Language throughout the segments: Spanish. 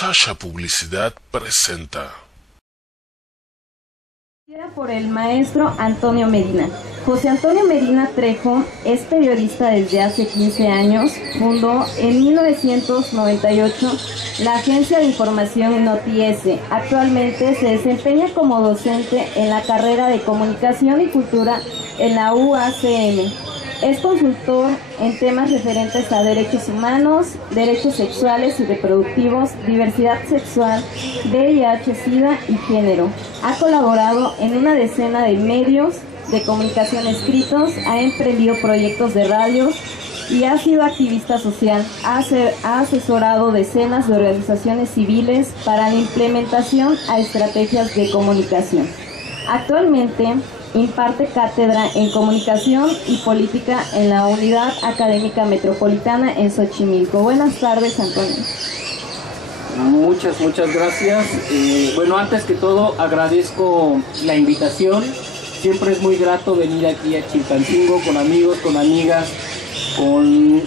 Sasha Publicidad presenta. Por el maestro Antonio Medina. José Antonio Medina Trejo es periodista desde hace 15 años. Fundó en 1998 la agencia de información Noti-S. Actualmente se desempeña como docente en la carrera de Comunicación y Cultura en la UACM. Es consultor en temas referentes a derechos humanos, derechos sexuales y reproductivos, diversidad sexual, VIH, SIDA y género. Ha colaborado en una decena de medios de comunicación escritos, ha emprendido proyectos de radios y ha sido activista social. Ha asesorado decenas de organizaciones civiles para la implementación a estrategias de comunicación. Actualmente imparte cátedra en Comunicación y Política en la Unidad Académica Metropolitana en Xochimilco. Buenas tardes, Antonio. Muchas gracias. Bueno, antes que todo agradezco la invitación. Siempre es muy grato venir aquí a Chilpancingo con amigos, con amigas, con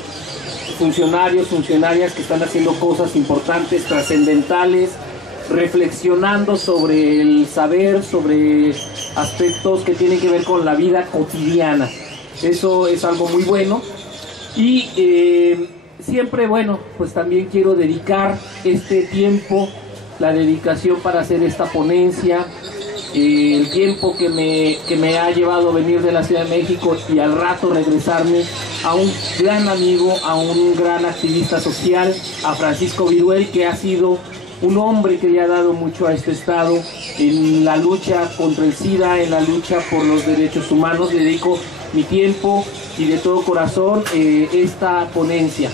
funcionarios, funcionarias que están haciendo cosas importantes, trascendentales, reflexionando sobre el saber, sobre aspectos que tienen que ver con la vida cotidiana. Eso es algo muy bueno. Y siempre, bueno, pues también quiero dedicar este tiempo, la dedicación para hacer esta ponencia, el tiempo que me ha llevado a venir de la Ciudad de México y al rato regresarme, a un gran amigo, a un gran activista social, a Francisco Viruel, que ha sido un hombre que le ha dado mucho a este estado en la lucha contra el SIDA, en la lucha por los derechos humanos. Le dedico mi tiempo y de todo corazón esta ponencia.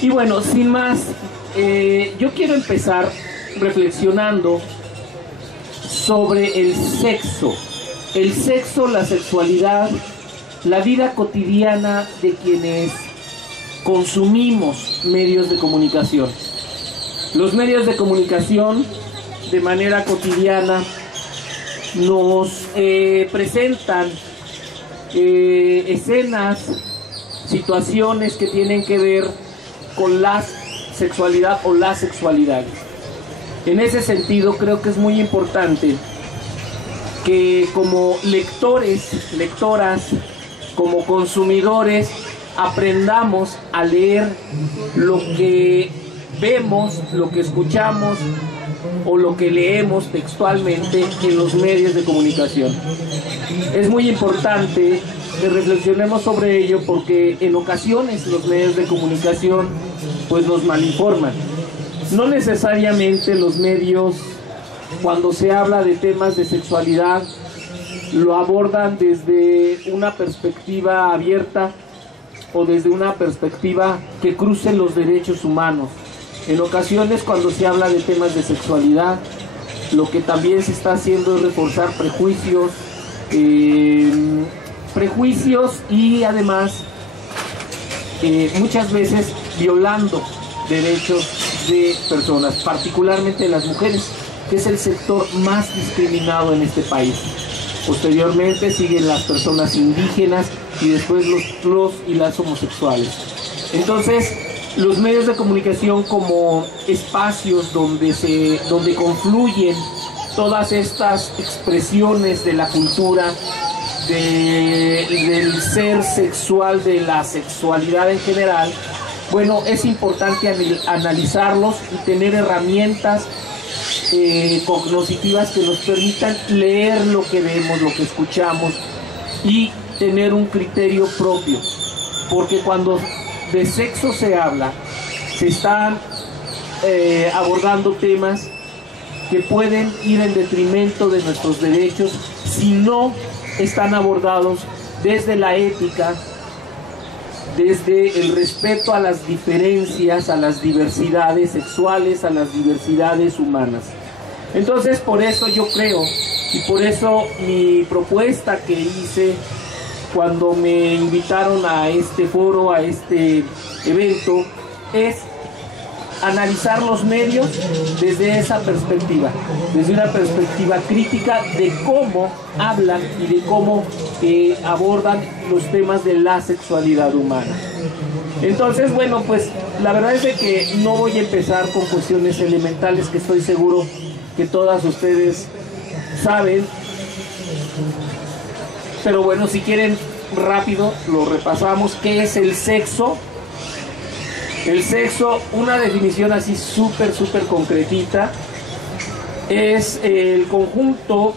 Y bueno, sin más, yo quiero empezar reflexionando sobre el sexo, la sexualidad, la vida cotidiana de quienes consumimos medios de comunicación. Los medios de comunicación de manera cotidiana nos presentan escenas, situaciones que tienen que ver con la sexualidad o las sexualidades. En ese sentido creo que es muy importante que como lectores, lectoras, como consumidores, aprendamos a leer lo que vemos, lo que escuchamos o lo que leemos textualmente en los medios de comunicación. Es muy importante que reflexionemos sobre ello porque en ocasiones los medios de comunicación pues nos malinforman. No necesariamente los medios, cuando se habla de temas de sexualidad, lo abordan desde una perspectiva abierta o desde una perspectiva que cruce los derechos humanos. En ocasiones, cuando se habla de temas de sexualidad, lo que también se está haciendo es reforzar prejuicios y además muchas veces violando derechos de personas, particularmente de las mujeres, que es el sector más discriminado en este país. Posteriormente siguen las personas indígenas y después los y las homosexuales. Entonces, los medios de comunicación como espacios donde confluyen todas estas expresiones de la cultura, del ser sexual, de la sexualidad en general, bueno, es importante analizarlos y tener herramientas cognitivas que nos permitan leer lo que vemos, lo que escuchamos y tener un criterio propio, porque cuando de sexo se habla, se están abordando temas que pueden ir en detrimento de nuestros derechos si no están abordados desde la ética, desde el respeto a las diferencias, a las diversidades sexuales, a las diversidades humanas. Entonces, por eso yo creo, y por eso mi propuesta que hice cuando me invitaron a este foro, a este evento, es analizar los medios desde esa perspectiva, desde una perspectiva crítica de cómo hablan y de cómo abordan los temas de la sexualidad humana. Entonces, bueno, pues la verdad es de que no voy a empezar con cuestiones elementales que estoy seguro que todas ustedes saben. Pero bueno, si quieren rápido lo repasamos. ¿Qué es el sexo? El sexo, una definición así súper concretita, es el conjunto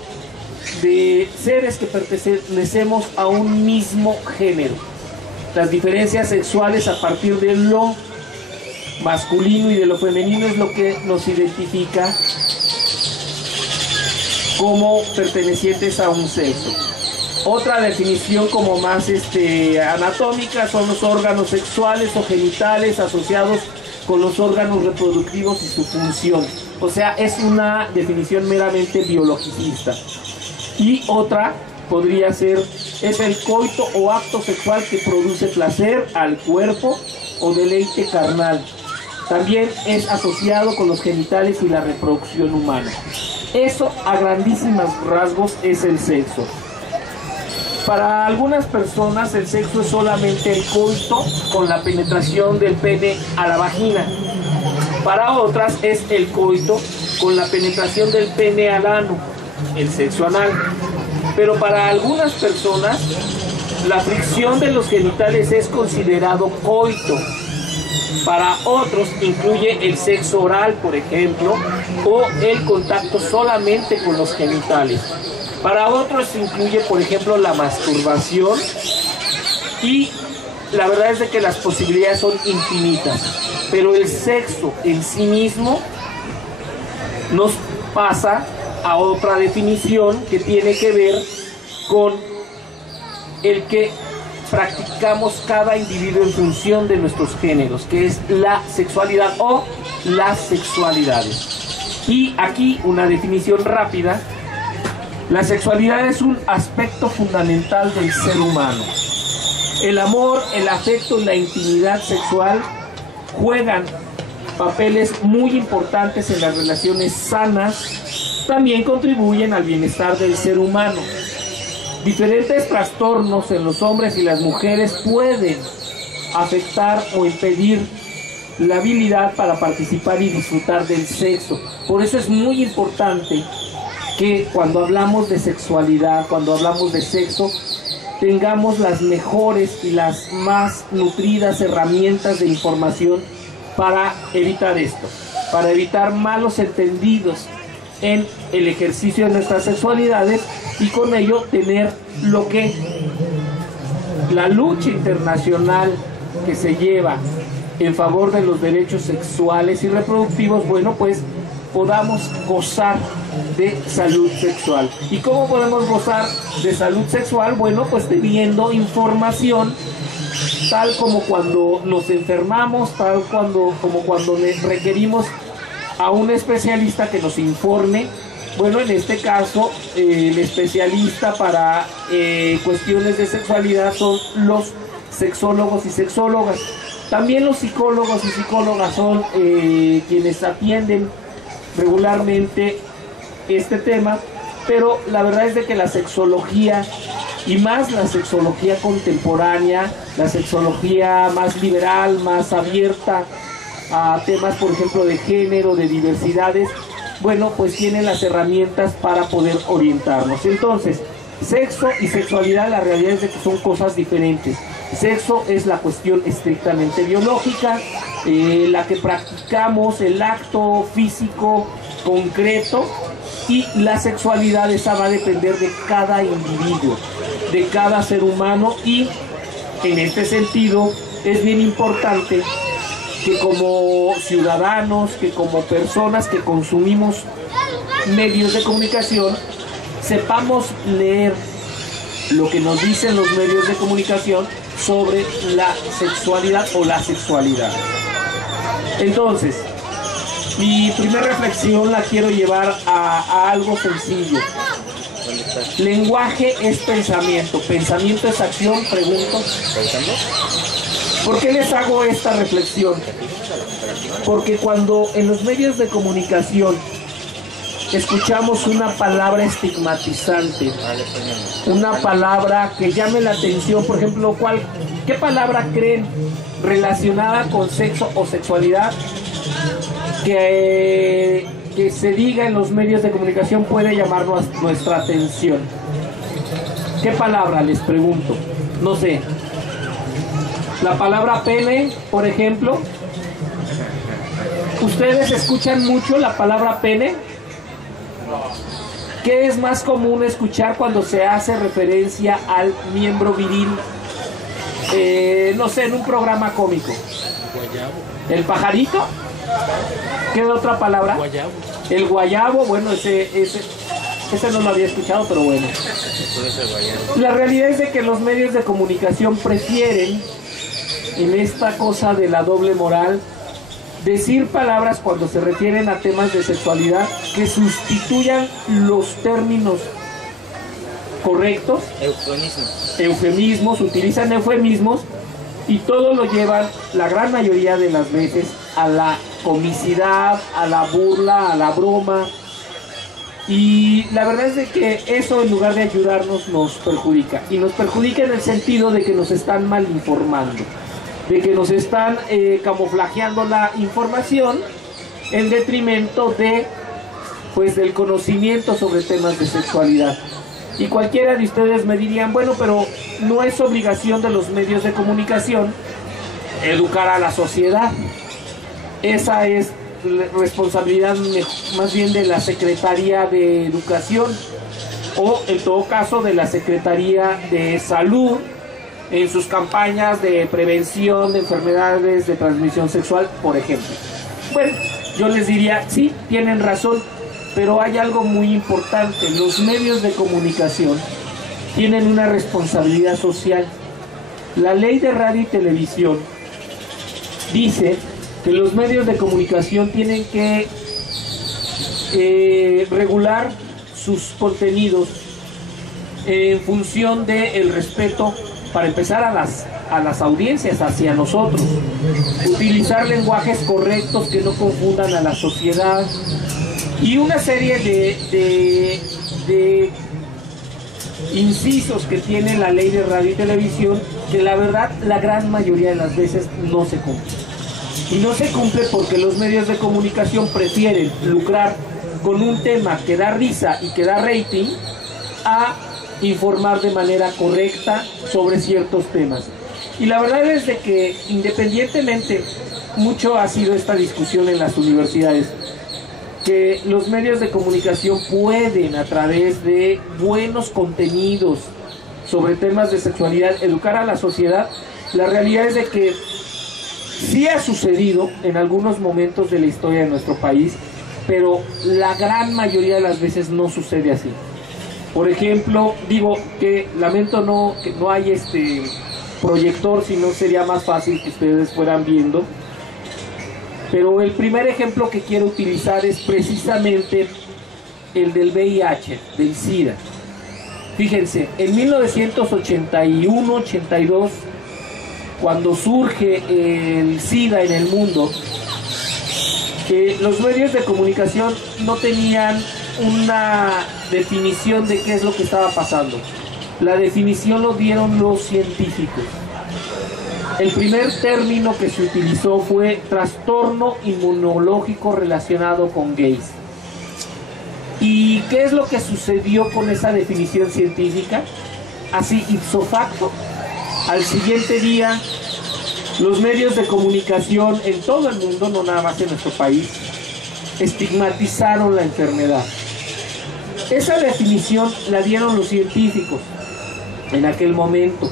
de seres que pertenecemos a un mismo género. Las diferencias sexuales a partir de lo masculino y de lo femenino es lo que nos identifica como pertenecientes a un sexo. Otra definición como más anatómica son los órganos sexuales o genitales asociados con los órganos reproductivos y su función. O sea, es una definición meramente biologicista. Y otra podría ser, es el coito o acto sexual que produce placer al cuerpo o deleite carnal. También es asociado con los genitales y la reproducción humana. Eso a grandísimos rasgos es el sexo. Para algunas personas el sexo es solamente el coito con la penetración del pene a la vagina. Para otras es el coito con la penetración del pene al ano, el sexo anal. Pero para algunas personas la fricción de los genitales es considerado coito. Para otros incluye el sexo oral, por ejemplo, o el contacto solamente con los genitales. Para otros incluye, por ejemplo, la masturbación, y la verdad es de que las posibilidades son infinitas. Pero el sexo en sí mismo nos pasa a otra definición que tiene que ver con el que practicamos cada individuo en función de nuestros géneros, que es la sexualidad o las sexualidades. Y aquí una definición rápida. La sexualidad es un aspecto fundamental del ser humano. El amor, el afecto y la intimidad sexual juegan papeles muy importantes en las relaciones sanas. También contribuyen al bienestar del ser humano. Diferentes trastornos en los hombres y las mujeres pueden afectar o impedir la habilidad para participar y disfrutar del sexo. Por eso es muy importante que cuando hablamos de sexualidad, cuando hablamos de sexo, tengamos las mejores y las más nutridas herramientas de información para evitar esto, para evitar malos entendidos en el ejercicio de nuestras sexualidades, y con ello tener lo que la lucha internacional que se lleva en favor de los derechos sexuales y reproductivos, bueno, pues podamos gozar de salud sexual. ¿Y cómo podemos gozar de salud sexual? Bueno, pues teniendo información, tal como cuando nos enfermamos, como cuando requerimos a un especialista que nos informe. Bueno, en este caso, el especialista para cuestiones de sexualidad son los sexólogos y sexólogas. También los psicólogos y psicólogas son quienes atienden regularmente este tema, pero la verdad es de que la sexología, y más la sexología contemporánea, la sexología más liberal, más abierta a temas, por ejemplo, de género, de diversidades, bueno, pues tienen las herramientas para poder orientarnos. Entonces, sexo y sexualidad, la realidad es de que son cosas diferentes. Sexo es la cuestión estrictamente biológica, la que practicamos, el acto físico concreto, y la sexualidad, esa va a depender de cada individuo, de cada ser humano, y en este sentido es bien importante que como ciudadanos, que como personas que consumimos medios de comunicación, sepamos leer lo que nos dicen los medios de comunicación sobre la sexualidad o la sexualidad. Entonces, mi primera reflexión la quiero llevar a algo sencillo. Lenguaje es pensamiento, pensamiento es acción, pregunto. ¿Por qué les hago esta reflexión? Porque cuando en los medios de comunicación escuchamos una palabra estigmatizante, una palabra que llame la atención, por ejemplo, ¿qué palabra creen relacionada con sexo o sexualidad que se diga en los medios de comunicación puede llamar nuestra atención. ¿Qué palabra, les pregunto? No sé. La palabra pene, por ejemplo. ¿Ustedes escuchan mucho la palabra pene? ¿Qué es más común escuchar cuando se hace referencia al miembro viril? No sé, en un programa cómico. ¿El pajarito? ¿Qué otra palabra? Guayabo. El guayabo, bueno, ese no lo había escuchado, pero bueno. La realidad es de que los medios de comunicación prefieren, en esta cosa de la doble moral, decir palabras cuando se refieren a temas de sexualidad que sustituyan los términos correctos. Eufemismos, utilizan eufemismos y todo lo llevan, la gran mayoría de las veces, a la comicidad, a la burla, a la broma. Y la verdad es de que eso, en lugar de ayudarnos, nos perjudica. Y nos perjudica en el sentido de que nos están mal informando, de que nos están camuflajeando la información en detrimento de, pues, del conocimiento sobre temas de sexualidad. Y cualquiera de ustedes me dirían, bueno, pero no es obligación de los medios de comunicación educar a la sociedad. Esa es responsabilidad más bien de la Secretaría de Educación, o en todo caso de la Secretaría de Salud, en sus campañas de prevención de enfermedades de transmisión sexual, por ejemplo. Bueno, yo les diría, sí, tienen razón, pero hay algo muy importante. Los medios de comunicación tienen una responsabilidad social. La ley de radio y televisión dice que los medios de comunicación tienen que regular sus contenidos en función del respeto, para empezar, a las audiencias, hacia nosotros, utilizar lenguajes correctos que no confundan a la sociedad y una serie de incisos que tiene la ley de radio y televisión, que la verdad la gran mayoría de las veces no se cumple. Y no se cumple porque los medios de comunicación prefieren lucrar con un tema que da risa y que da rating a informar de manera correcta sobre ciertos temas. Y la verdad es de que, independientemente, mucho ha sido esta discusión en las universidades, que los medios de comunicación pueden, a través de buenos contenidos sobre temas de sexualidad, educar a la sociedad. La realidad es de que sí ha sucedido en algunos momentos de la historia de nuestro país, pero la gran mayoría de las veces no sucede así. Por ejemplo, digo que lamento que no hay proyector, si no sería más fácil que ustedes fueran viendo. Pero el primer ejemplo que quiero utilizar es precisamente el del VIH, del SIDA. Fíjense, en 1981-82, cuando surge el SIDA en el mundo, los medios de comunicación no tenían una definición de qué es lo que estaba pasando. La definición lo dieron los científicos. El primer término que se utilizó fue trastorno inmunológico relacionado con gays. ¿Y qué es lo que sucedió con esa definición científica? Así, ipso facto, al siguiente día, los medios de comunicación en todo el mundo, no nada más en nuestro país, estigmatizaron la enfermedad. Esa definición la dieron los científicos en aquel momento,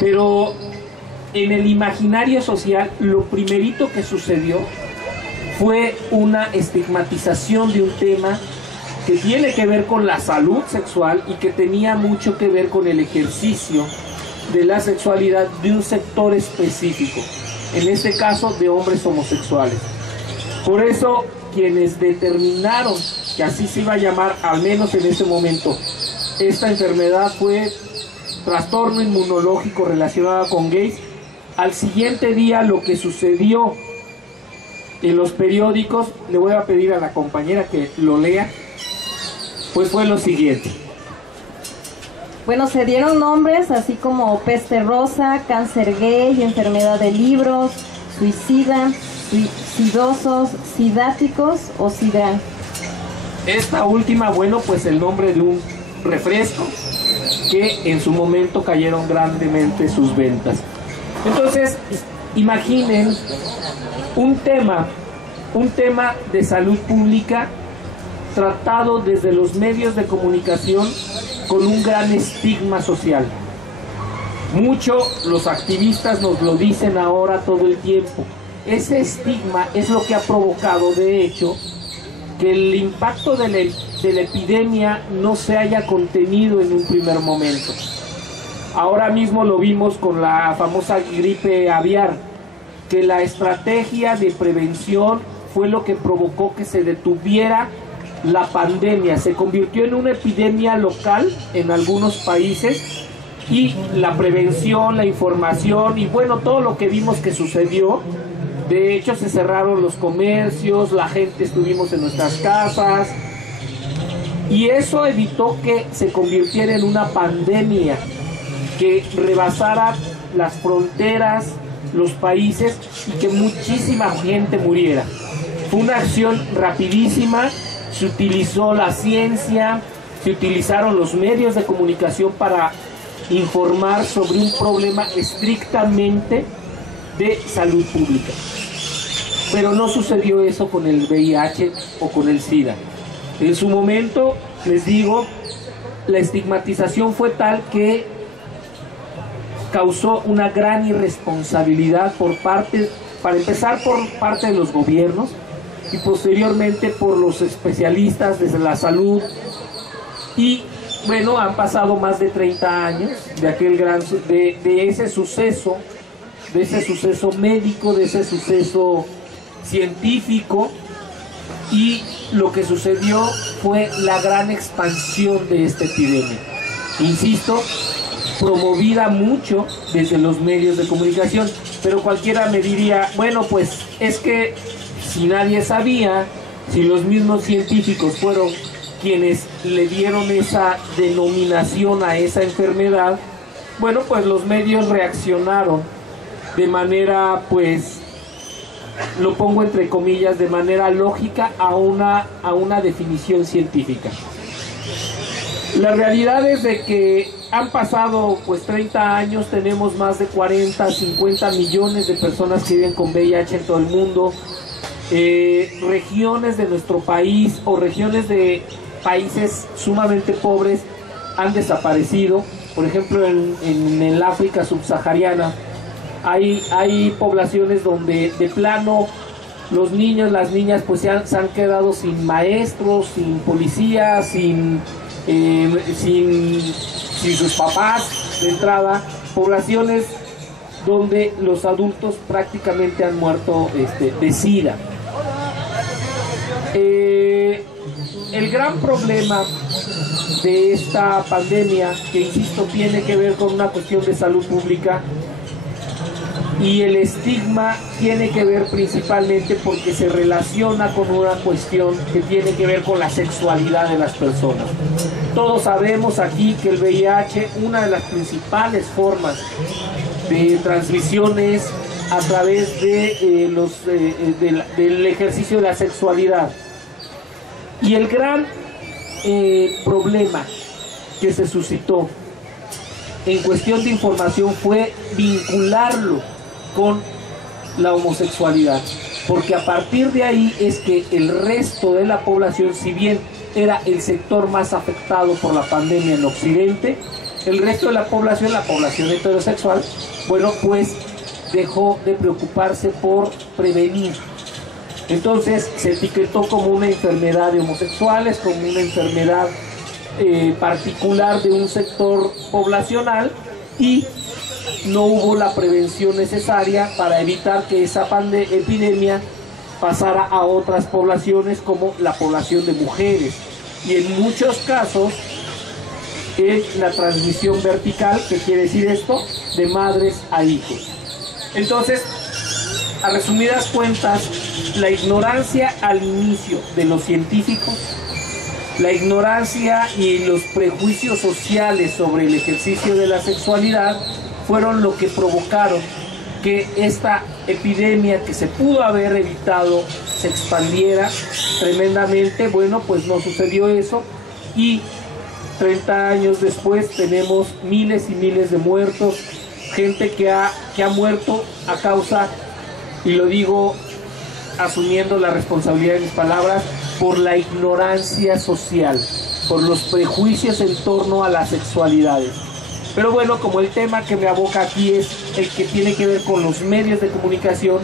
pero en el imaginario social lo primerito que sucedió fue una estigmatización de un tema que tiene que ver con la salud sexual y que tenía mucho que ver con el ejercicio de la sexualidad de un sector específico, en este caso de hombres homosexuales. Por eso quienes determinaron que así se iba a llamar, al menos en ese momento, esta enfermedad, fue trastorno inmunológico relacionado con gays. Al siguiente día, lo que sucedió en los periódicos, le voy a pedir a la compañera que lo lea, pues fue lo siguiente. Bueno, se dieron nombres así como peste rosa, cáncer gay, enfermedad de libros, suicida, suicidosos, sidáticos o sidra. Esta última, bueno, pues el nombre de un refresco que en su momento cayeron grandemente sus ventas. Entonces, imaginen un tema de salud pública tratado desde los medios de comunicación con un gran estigma social. Los activistas nos lo dicen ahora todo el tiempo. Ese estigma es lo que ha provocado, de hecho, que el impacto de la epidemia no se haya contenido en un primer momento. Ahora mismo lo vimos con la famosa gripe aviar, que la estrategia de prevención fue lo que provocó que se detuviera la pandemia. Se convirtió en una epidemia local en algunos países y la prevención, la información y bueno, todo lo que vimos que sucedió. De hecho, se cerraron los comercios, la gente estuvimos en nuestras casas y eso evitó que se convirtiera en una pandemia que rebasara las fronteras, los países y que muchísima gente muriera. Fue una acción rapidísima, se utilizó la ciencia, se utilizaron los medios de comunicación para informar sobre un problema estrictamente de salud pública. Pero no sucedió eso con el VIH o con el SIDA. En su momento, les digo, la estigmatización fue tal que causó una gran irresponsabilidad para empezar por parte de los gobiernos y posteriormente por los especialistas desde la salud. Y bueno, han pasado más de 30 años de ese suceso médico, de ese suceso científico, y lo que sucedió fue la gran expansión de esta epidemia. Insisto, promovida mucho desde los medios de comunicación, pero cualquiera me diría, bueno, pues es que si nadie sabía, si los mismos científicos fueron quienes le dieron esa denominación a esa enfermedad, bueno, pues los medios reaccionaron de manera, pues, lo pongo entre comillas, de manera lógica a una definición científica. La realidad es de que han pasado pues 30 años, tenemos más de 40, 50 millones de personas que viven con VIH en todo el mundo. Regiones de nuestro país o regiones de países sumamente pobres han desaparecido. Por ejemplo, en el África subsahariana hay poblaciones donde de plano los niños, las niñas pues se han quedado sin maestros, sin policías, sin sus papás de entrada, poblaciones donde los adultos prácticamente han muerto de SIDA. El gran problema de esta pandemia, que insisto tiene que ver con una cuestión de salud pública, y el estigma tiene que ver principalmente porque se relaciona con una cuestión que tiene que ver con la sexualidad de las personas. Todos sabemos aquí que el VIH, una de las principales formas de transmisión es a través de del ejercicio de la sexualidad. Y el gran problema que se suscitó en cuestión de información fue vincularlo con la homosexualidad, porque a partir de ahí es que el resto de la población, si bien era el sector más afectado por la pandemia en Occidente, el resto de la población heterosexual, bueno, pues dejó de preocuparse por prevenir. Entonces se etiquetó como una enfermedad de homosexuales, como una enfermedad particular de un sector poblacional, y no hubo la prevención necesaria para evitar que esa epidemia pasara a otras poblaciones, como la población de mujeres, y en muchos casos es la transmisión vertical, que quiere decir esto, de madres a hijos. Entonces, a resumidas cuentas, la ignorancia al inicio de los científicos La ignorancia y los prejuicios sociales sobre el ejercicio de la sexualidad fueron lo que provocaron que esta epidemia, que se pudo haber evitado, se expandiera tremendamente. Bueno, pues no sucedió eso, y 30 años después tenemos miles y miles de muertos, gente que ha muerto a causa, y lo digo asumiendo la responsabilidad de mis palabras, por la ignorancia social, por los prejuicios en torno a las sexualidades. Pero bueno, como el tema que me aboca aquí es el que tiene que ver con los medios de comunicación,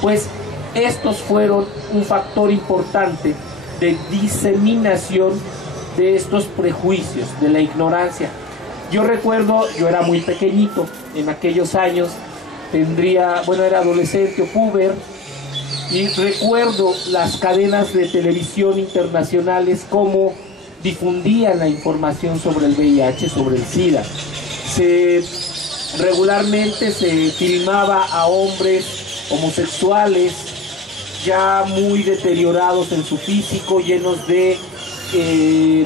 pues estos fueron un factor importante de diseminación de estos prejuicios, de la ignorancia. Yo recuerdo, yo era muy pequeñito en aquellos años, era adolescente o puber, y recuerdo las cadenas de televisión internacionales cómo difundían la información sobre el VIH, sobre el SIDA. Regularmente se filmaba a hombres homosexuales ya muy deteriorados en su físico, llenos de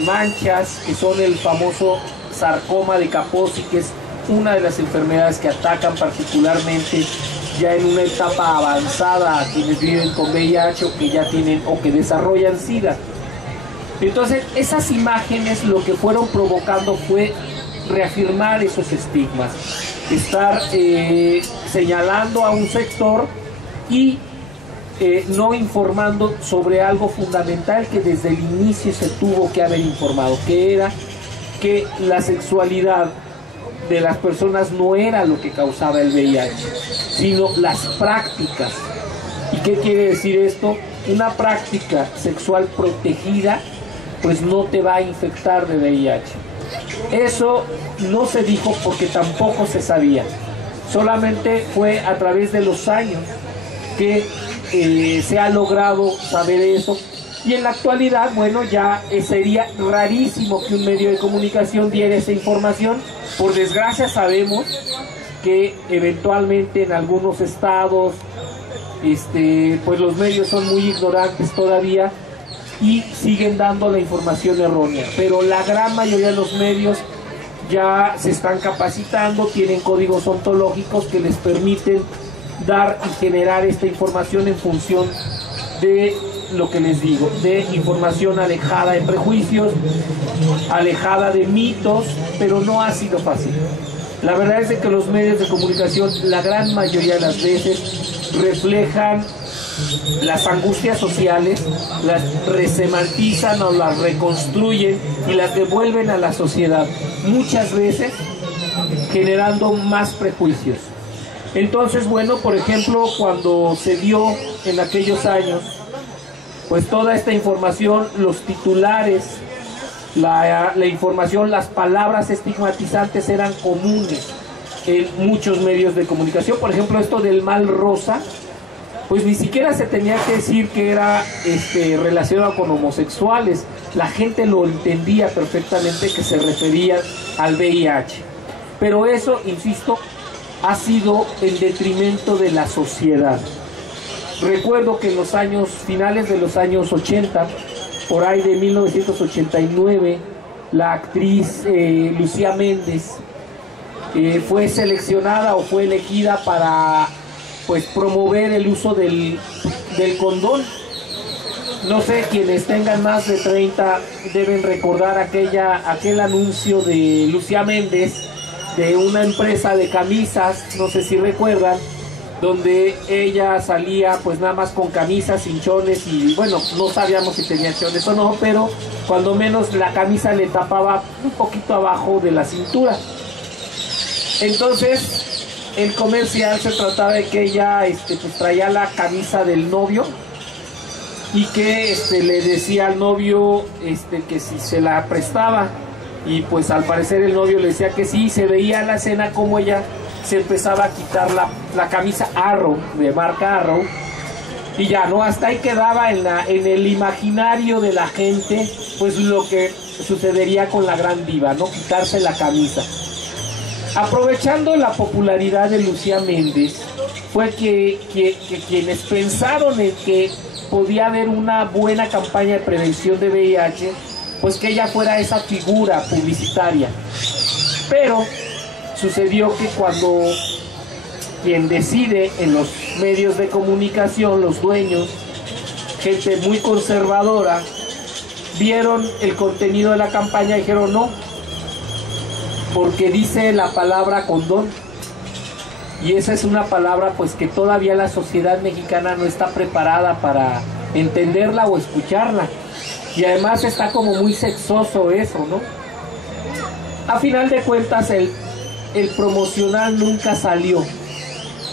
manchas, que son el famoso sarcoma de Kaposi, que es una de las enfermedades que atacan particularmente ya en una etapa avanzada a quienes viven con VIH o que ya tienen o que desarrollan SIDA. Entonces, esas imágenes lo que fueron provocando fue reafirmar esos estigmas, estar señalando a un sector y no informando sobre algo fundamental que desde el inicio se tuvo que haber informado, que era que la sexualidad de las personas no era lo que causaba el VIH, sino las prácticas. ¿Y qué quiere decir esto? Una práctica sexual protegida pues no te va a infectar de VIH. Eso no se dijo porque tampoco se sabía. Solamente fue a través de los años que se ha logrado saber eso. Y en la actualidad, bueno, ya sería rarísimo que un medio de comunicación diera esa información. Por desgracia sabemos que eventualmente en algunos estados, pues los medios son muy ignorantes todavía y siguen dando la información errónea. Pero la gran mayoría de los medios ya se están capacitando, tienen códigos ontológicos que les permiten dar y generar esta información en función de lo que les digo, de información alejada de prejuicios, alejada de mitos, pero no ha sido fácil. La verdad es de que los medios de comunicación, la gran mayoría de las veces, reflejan las angustias sociales, las resemantizan o las reconstruyen y las devuelven a la sociedad, muchas veces generando más prejuicios. Entonces, bueno, por ejemplo, cuando se dio en aquellos años, pues toda esta información, los titulares, la información, las palabras estigmatizantes eran comunes en muchos medios de comunicación. Por ejemplo, esto del mal rosa, pues ni siquiera se tenía que decir que era relacionado con homosexuales. La gente lo entendía perfectamente que se refería al VIH. Pero eso, insisto, ha sido en detrimento de la sociedad. Recuerdo que en los años finales de los años 80, por ahí de 1989, la actriz Lucía Méndez fue seleccionada o fue elegida para pues promover el uso del condón. No sé, quienes tengan más de 30 deben recordar aquel anuncio de Lucía Méndez de una empresa de camisas, no sé si recuerdan, donde ella salía pues nada más con camisas, sin chones, y bueno, no sabíamos si tenía chones o no, pero cuando menos la camisa le tapaba un poquito abajo de la cintura. Entonces el comercial se trataba de que ella pues traía la camisa del novio y que le decía al novio que si se la prestaba, y pues al parecer el novio le decía que sí. Se veía en la escena como ella se empezaba a quitar la camisa Arrow, de marca Arrow, y ya, ¿no? Hasta ahí quedaba en el imaginario de la gente, pues lo que sucedería con la gran diva, ¿no? Quitarse la camisa. Aprovechando la popularidad de Lucía Méndez, fue que quienes pensaron en que podía haber una buena campaña de prevención de VIH, pues que ella fuera esa figura publicitaria. Pero sucedió que cuando quien decide en los medios de comunicación, los dueños, gente muy conservadora, vieron el contenido de la campaña y dijeron no, porque dice la palabra condón, y esa es una palabra pues que todavía la sociedad mexicana no está preparada para entenderla o escucharla, y además está como muy sexoso eso, ¿no? A final de cuentas el promocional nunca salió,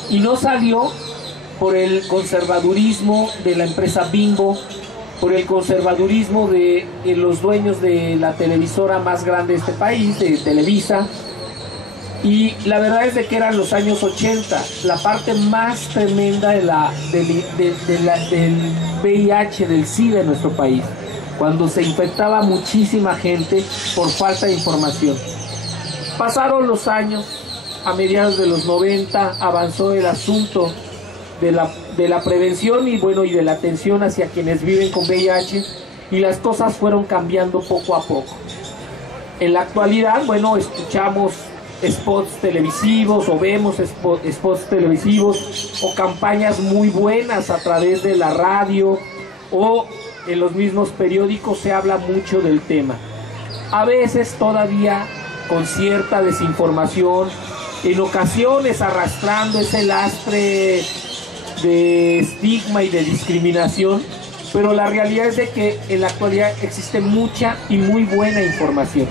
y no salió por el conservadurismo de la empresa Bimbo, por el conservadurismo de los dueños de la televisora más grande de este país, de Televisa. Y la verdad es de que eran los años 80, la parte más tremenda del VIH, del SIDA en nuestro país, cuando se infectaba muchísima gente por falta de información. Pasaron los años, a mediados de los 90 avanzó el asunto de la prevención y bueno, y de la atención hacia quienes viven con VIH, y las cosas fueron cambiando poco a poco. En la actualidad, bueno, escuchamos spots televisivos o vemos spots televisivos o campañas muy buenas a través de la radio, o en los mismos periódicos se habla mucho del tema. A veces todavía con cierta desinformación, en ocasiones arrastrando ese lastre de estigma y de discriminación, pero la realidad es de que en la actualidad existe mucha y muy buena información.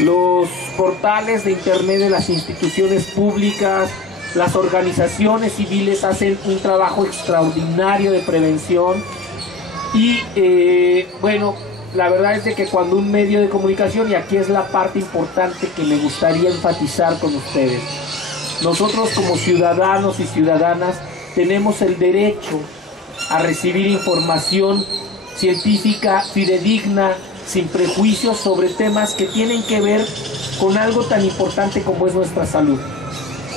Los portales de internet de las instituciones públicas, las organizaciones civiles hacen un trabajo extraordinario de prevención, y bueno, la verdad es de que cuando un medio de comunicación, y aquí es la parte importante que me gustaría enfatizar con ustedes, nosotros como ciudadanos y ciudadanas tenemos el derecho a recibir información científica, fidedigna, sin prejuicios, sobre temas que tienen que ver con algo tan importante como es nuestra salud.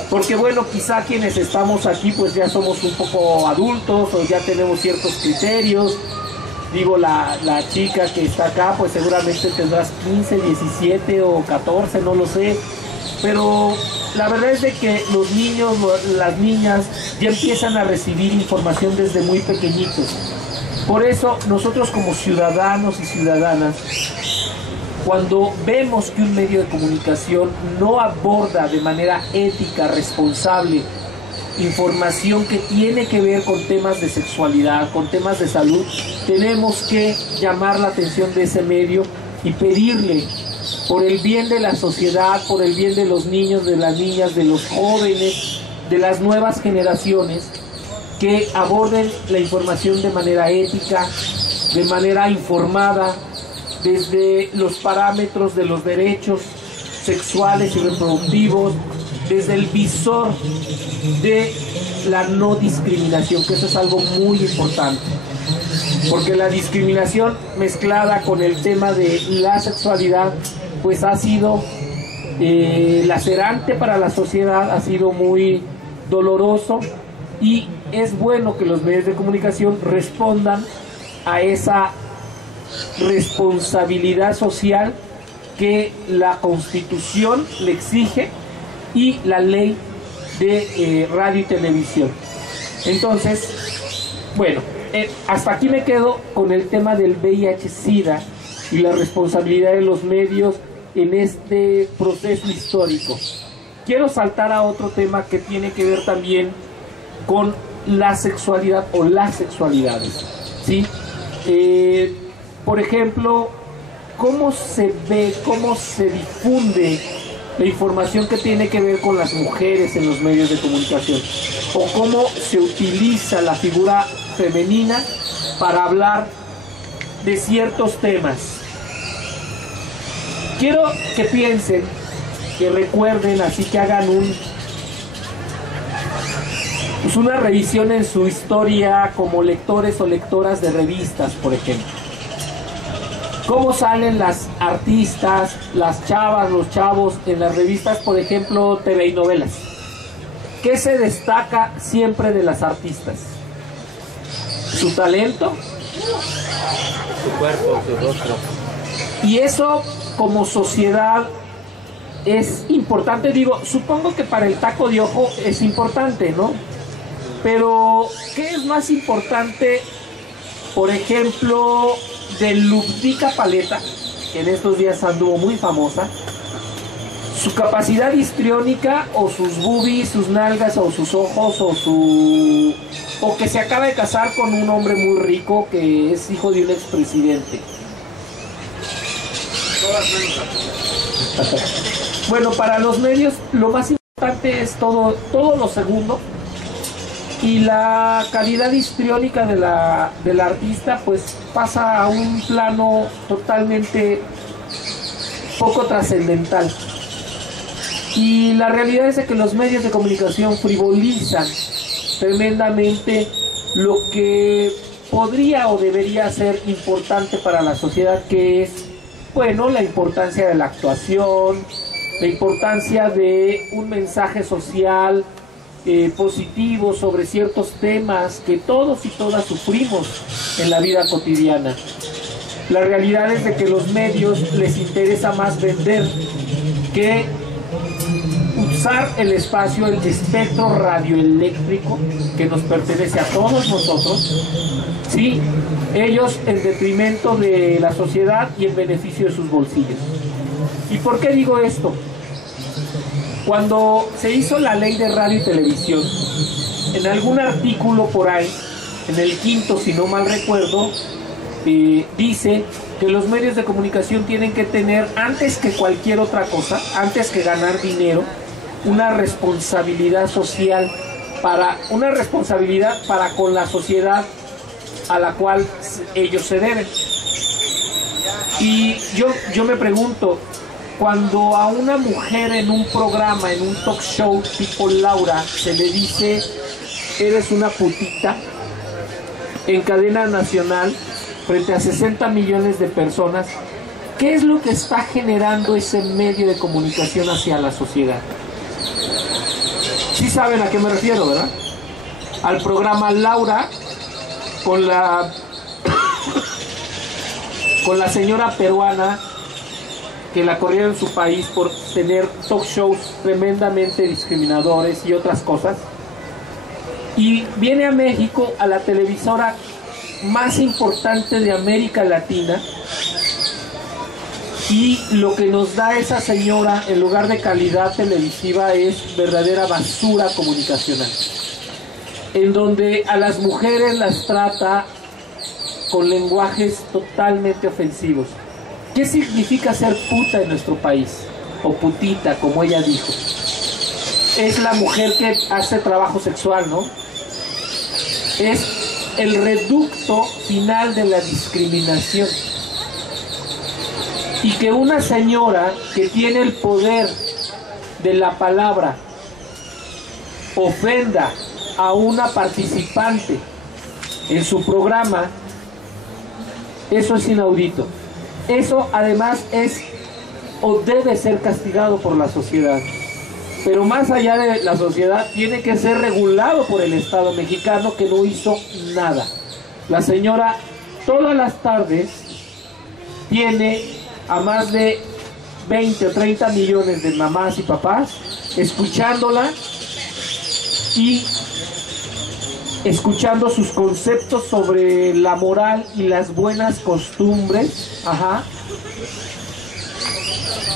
Porque bueno, quizá quienes estamos aquí pues ya somos un poco adultos o ya tenemos ciertos criterios. Digo, la chica que está acá pues seguramente tendrás 15, 17 o 14, no lo sé. Pero la verdad es de que los niños, las niñas ya empiezan a recibir información desde muy pequeñitos. Por eso nosotros como ciudadanos y ciudadanas, cuando vemos que un medio de comunicación no aborda de manera ética, responsable, información que tiene que ver con temas de sexualidad, con temas de salud, tenemos que llamar la atención de ese medio y pedirle, por el bien de la sociedad, por el bien de los niños, de las niñas, de los jóvenes, de las nuevas generaciones, que aborden la información de manera ética, de manera informada, desde los parámetros de los derechos sexuales y reproductivos, desde el visor de la no discriminación, que eso es algo muy importante, porque la discriminación mezclada con el tema de la sexualidad pues ha sido lacerante para la sociedad, ha sido muy doloroso, y es bueno que los medios de comunicación respondan a esa responsabilidad social que la Constitución le exige y la ley de radio y televisión. Entonces, bueno, hasta aquí me quedo con el tema del VIH-Sida y la responsabilidad de los medios en este proceso histórico. Quiero saltar a otro tema que tiene que ver también con la sexualidad o las sexualidades, ¿sí? Por ejemplo, ¿cómo se ve, cómo se difunde la información que tiene que ver con las mujeres en los medios de comunicación? ¿O cómo se utiliza la figura femenina para hablar de ciertos temas? Quiero que piensen, que recuerden, así que hagan una revisión en su historia como lectores o lectoras de revistas, por ejemplo. ¿Cómo salen las artistas, las chavas, los chavos en las revistas, por ejemplo, TV y novelas? ¿Qué se destaca siempre de las artistas? ¿Su talento? Su cuerpo, su rostro. Y eso como sociedad es importante. Digo, supongo que para el taco de ojo es importante, ¿no? Pero ¿qué es más importante, por ejemplo, de Ludvika Paleta, que en estos días anduvo muy famosa? ¿Su capacidad histriónica, o sus boobies, sus nalgas, o sus ojos, o que se acaba de casar con un hombre muy rico que es hijo de un expresidente? Bueno, para los medios lo más importante es todo lo segundo, y la calidad histriónica de la artista pues pasa a un plano totalmente poco trascendental. Y la realidad es que los medios de comunicación frivolizan tremendamente lo que podría o debería ser importante para la sociedad, que es, bueno, la importancia de la actuación, la importancia de un mensaje social positivo sobre ciertos temas que todos y todas sufrimos en la vida cotidiana. La realidad es de que los medios les interesa más vender que usar el espacio, el espectro radioeléctrico que nos pertenece a todos nosotros, sí, ellos en detrimento de la sociedad y en beneficio de sus bolsillos. ¿Y por qué digo esto? Cuando se hizo la ley de radio y televisión, en algún artículo por ahí, en el 5º, si no mal recuerdo, dice que los medios de comunicación tienen que tener, antes que cualquier otra cosa, antes que ganar dinero, una responsabilidad social, una responsabilidad para con la sociedad a la cual ellos se deben. Y yo me pregunto, cuando a una mujer en un programa, en un talk show tipo Laura, se le dice eres una putita, en cadena nacional, frente a 60 millones de personas, ¿qué es lo que está generando ese medio de comunicación hacia la sociedad? Sí saben a qué me refiero, ¿verdad? Al programa Laura, con la señora peruana que la corrieron en su país por tener talk shows tremendamente discriminadores y otras cosas, y viene a México, a la televisora más importante de América Latina, y lo que nos da esa señora, en lugar de calidad televisiva, es verdadera basura comunicacional, en donde a las mujeres las trata con lenguajes totalmente ofensivos. ¿Qué significa ser puta en nuestro país? O putita, como ella dijo. Es la mujer que hace trabajo sexual, ¿no? Es el reducto final de la discriminación. Y que una señora que tiene el poder de la palabra ofenda a una participante en su programa, eso es inaudito. Eso además es o debe ser castigado por la sociedad. Pero más allá de la sociedad, tiene que ser regulado por el Estado mexicano, que no hizo nada. La señora todas las tardes tiene a más de 20 o 30 millones de mamás y papás escuchándola y escuchando sus conceptos sobre la moral y las buenas costumbres,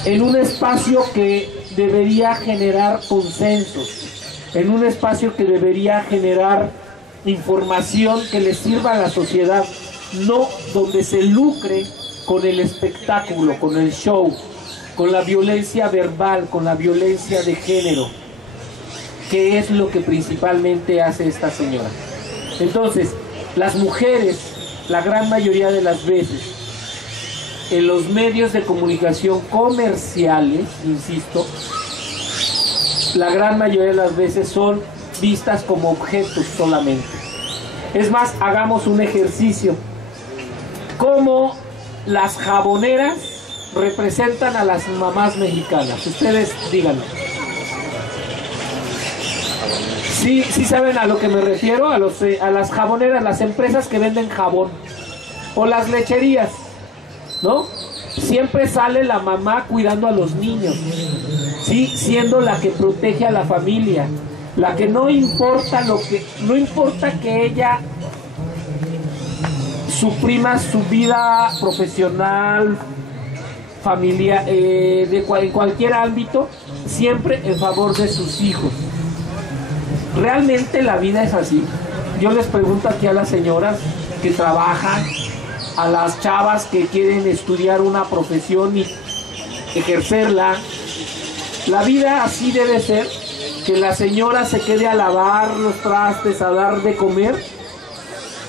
en un espacio que debería generar consensos, en un espacio que debería generar información que le sirva a la sociedad, no donde se lucre con el espectáculo, con el show, con la violencia verbal, con la violencia de género, que es lo que principalmente hace esta señora. Entonces, las mujeres, la gran mayoría de las veces, en los medios de comunicación comerciales, insisto, la gran mayoría de las veces son vistas como objetos solamente. Es más, hagamos un ejercicio. ¿Cómo las jaboneras representan a las mamás mexicanas? Ustedes díganlo. Sí saben a lo que me refiero, a las jaboneras, las empresas que venden jabón, o las lecherías, ¿no? siempre sale la mamá cuidando a los niños, ¿sí? Siendo la que protege a la familia, la que no importa que ella suprima su vida profesional, familiar, en cualquier ámbito, siempre en favor de sus hijos. ¿Realmente la vida es así? Yo les pregunto aquí a las señoras que trabajan, a las chavas que quieren estudiar una profesión y ejercerla. La vida así debe ser, que la señora se quede a lavar los trastes, a dar de comer.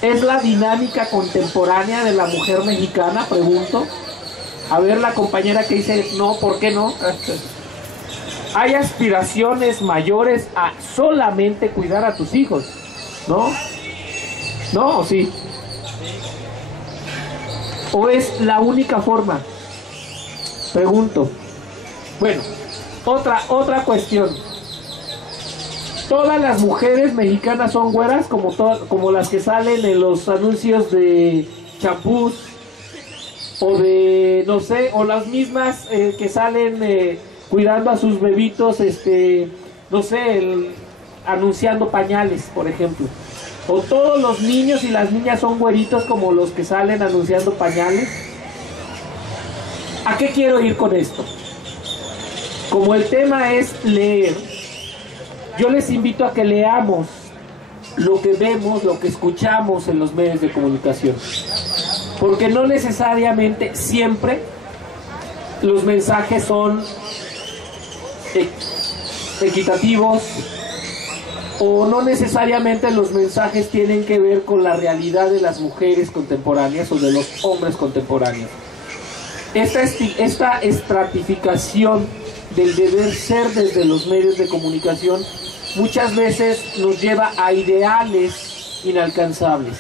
¿Es la dinámica contemporánea de la mujer mexicana? Pregunto. A ver, la compañera que dice no, ¿por qué no? Hay aspiraciones mayores a solamente cuidar a tus hijos, ¿no? ¿No o sí? ¿O es la única forma? Pregunto. Bueno, otra cuestión. ¿Todas las mujeres mexicanas son güeras como las que salen en los anuncios de champús? O de, no sé, o las mismas que salen cuidando a sus bebitos, no sé, anunciando pañales, por ejemplo. O todos los niños y las niñas son güeritos como los que salen anunciando pañales. ¿A qué quiero ir con esto? Como el tema es leer, yo les invito a que leamos lo que vemos, lo que escuchamos en los medios de comunicación. Porque no necesariamente siempre los mensajes son equitativos, o no necesariamente los mensajes tienen que ver con la realidad de las mujeres contemporáneas o de los hombres contemporáneos. Esta estratificación del deber ser desde los medios de comunicación muchas veces nos lleva a ideales inalcanzables.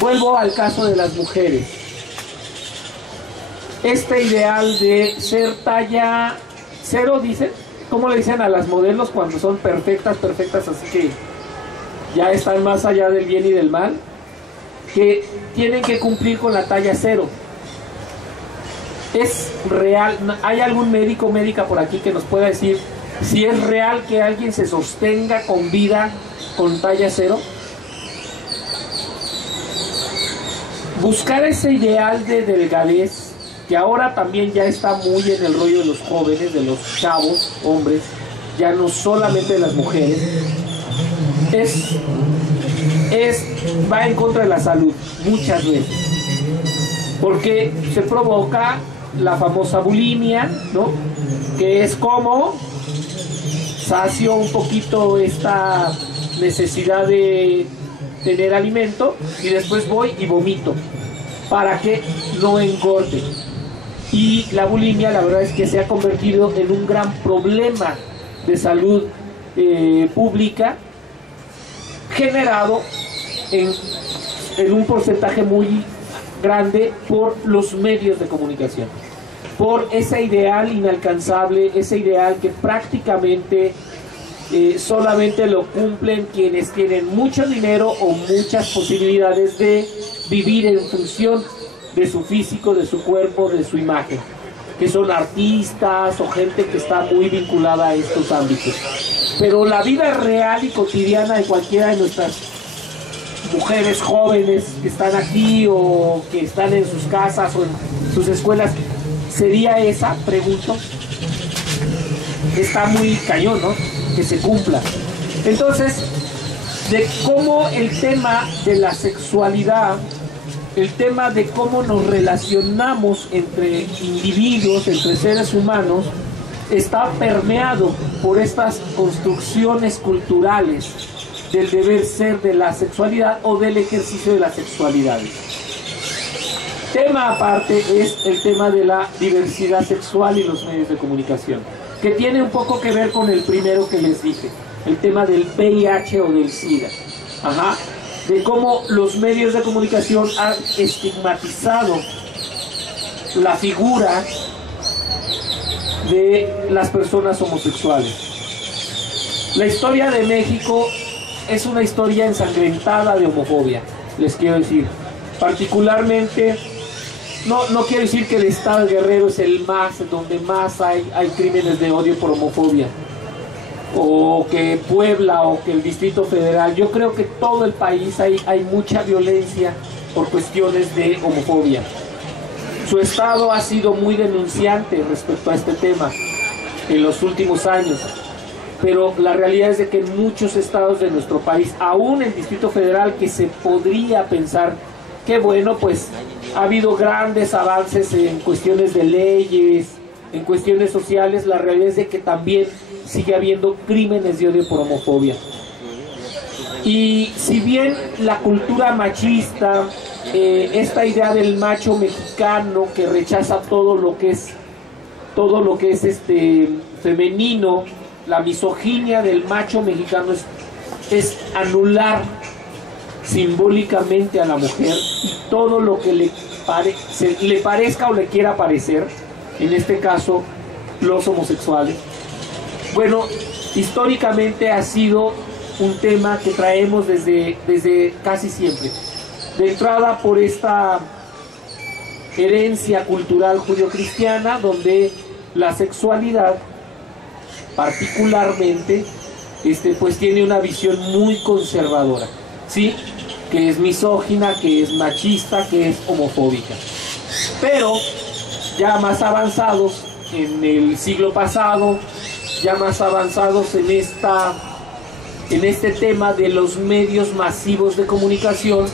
Vuelvo al caso de las mujeres. Este ideal de ser talla 0, dicen, ¿cómo le dicen a las modelos cuando son perfectas, así que ya están más allá del bien y del mal? Que tienen que cumplir con la talla 0. ¿Es real? ¿Hay algún médico o médica por aquí que nos pueda decir si es real que alguien se sostenga con vida con talla 0? Buscar ese ideal de delgadez, que ahora también ya está muy en el rollo de los jóvenes, de los chavos, hombres, ya no solamente de las mujeres, va en contra de la salud muchas veces, porque se provoca la famosa bulimia, ¿no? Que es como sacio un poquito esta necesidad de tener alimento y después voy y vomito para que no engorde. Y la bulimia, la verdad es que se ha convertido en un gran problema de salud pública, generado en un porcentaje muy grande por los medios de comunicación, por ese ideal inalcanzable, ese ideal que prácticamente solamente lo cumplen quienes tienen mucho dinero o muchas posibilidades de vivir en función de su físico, de su cuerpo, de su imagen, que son artistas o gente que está muy vinculada a estos ámbitos. Pero la vida real y cotidiana de cualquiera de nuestras mujeres jóvenes que están aquí o que están en sus casas o en sus escuelas, ¿sería esa? Pregunto. Está muy cañón, ¿no? Que se cumpla. Entonces, de cómo el tema de la sexualidad, el tema de cómo nos relacionamos entre individuos, entre seres humanos, está permeado por estas construcciones culturales del deber ser de la sexualidad o del ejercicio de las sexualidades. Tema aparte es el tema de la diversidad sexual y los medios de comunicación, que tiene un poco que ver con el primero que les dije, el tema del VIH o del SIDA. De cómo los medios de comunicación han estigmatizado la figura de las personas homosexuales. La historia de México es una historia ensangrentada de homofobia, les quiero decir. Particularmente no quiero decir que el estado de Guerrero es el más, donde más hay crímenes de odio por homofobia, o que Puebla, o que el Distrito Federal. Yo creo que todo el país hay mucha violencia por cuestiones de homofobia. Su estado ha sido muy denunciante respecto a este tema en los últimos años, pero la realidad es de que en muchos estados de nuestro país, aún el Distrito Federal, que se podría pensar que bueno, pues ha habido grandes avances en cuestiones de leyes, en cuestiones sociales, la realidad es de que también sigue habiendo crímenes de odio por homofobia. Y si bien la cultura machista, esta idea del macho mexicano que rechaza todo lo que es femenino, la misoginia del macho mexicano es anular simbólicamente a la mujer y todo lo que le parezca o le quiera parecer, en este caso los homosexuales. Bueno, históricamente ha sido un tema que traemos desde casi siempre. De entrada por esta herencia cultural judio-cristiana, donde la sexualidad particularmente pues tiene una visión muy conservadora, ¿sí? Que es misógina, que es machista, que es homofóbica. Pero ya más avanzados en el siglo pasado, ya más avanzados en este tema de los medios masivos de comunicación,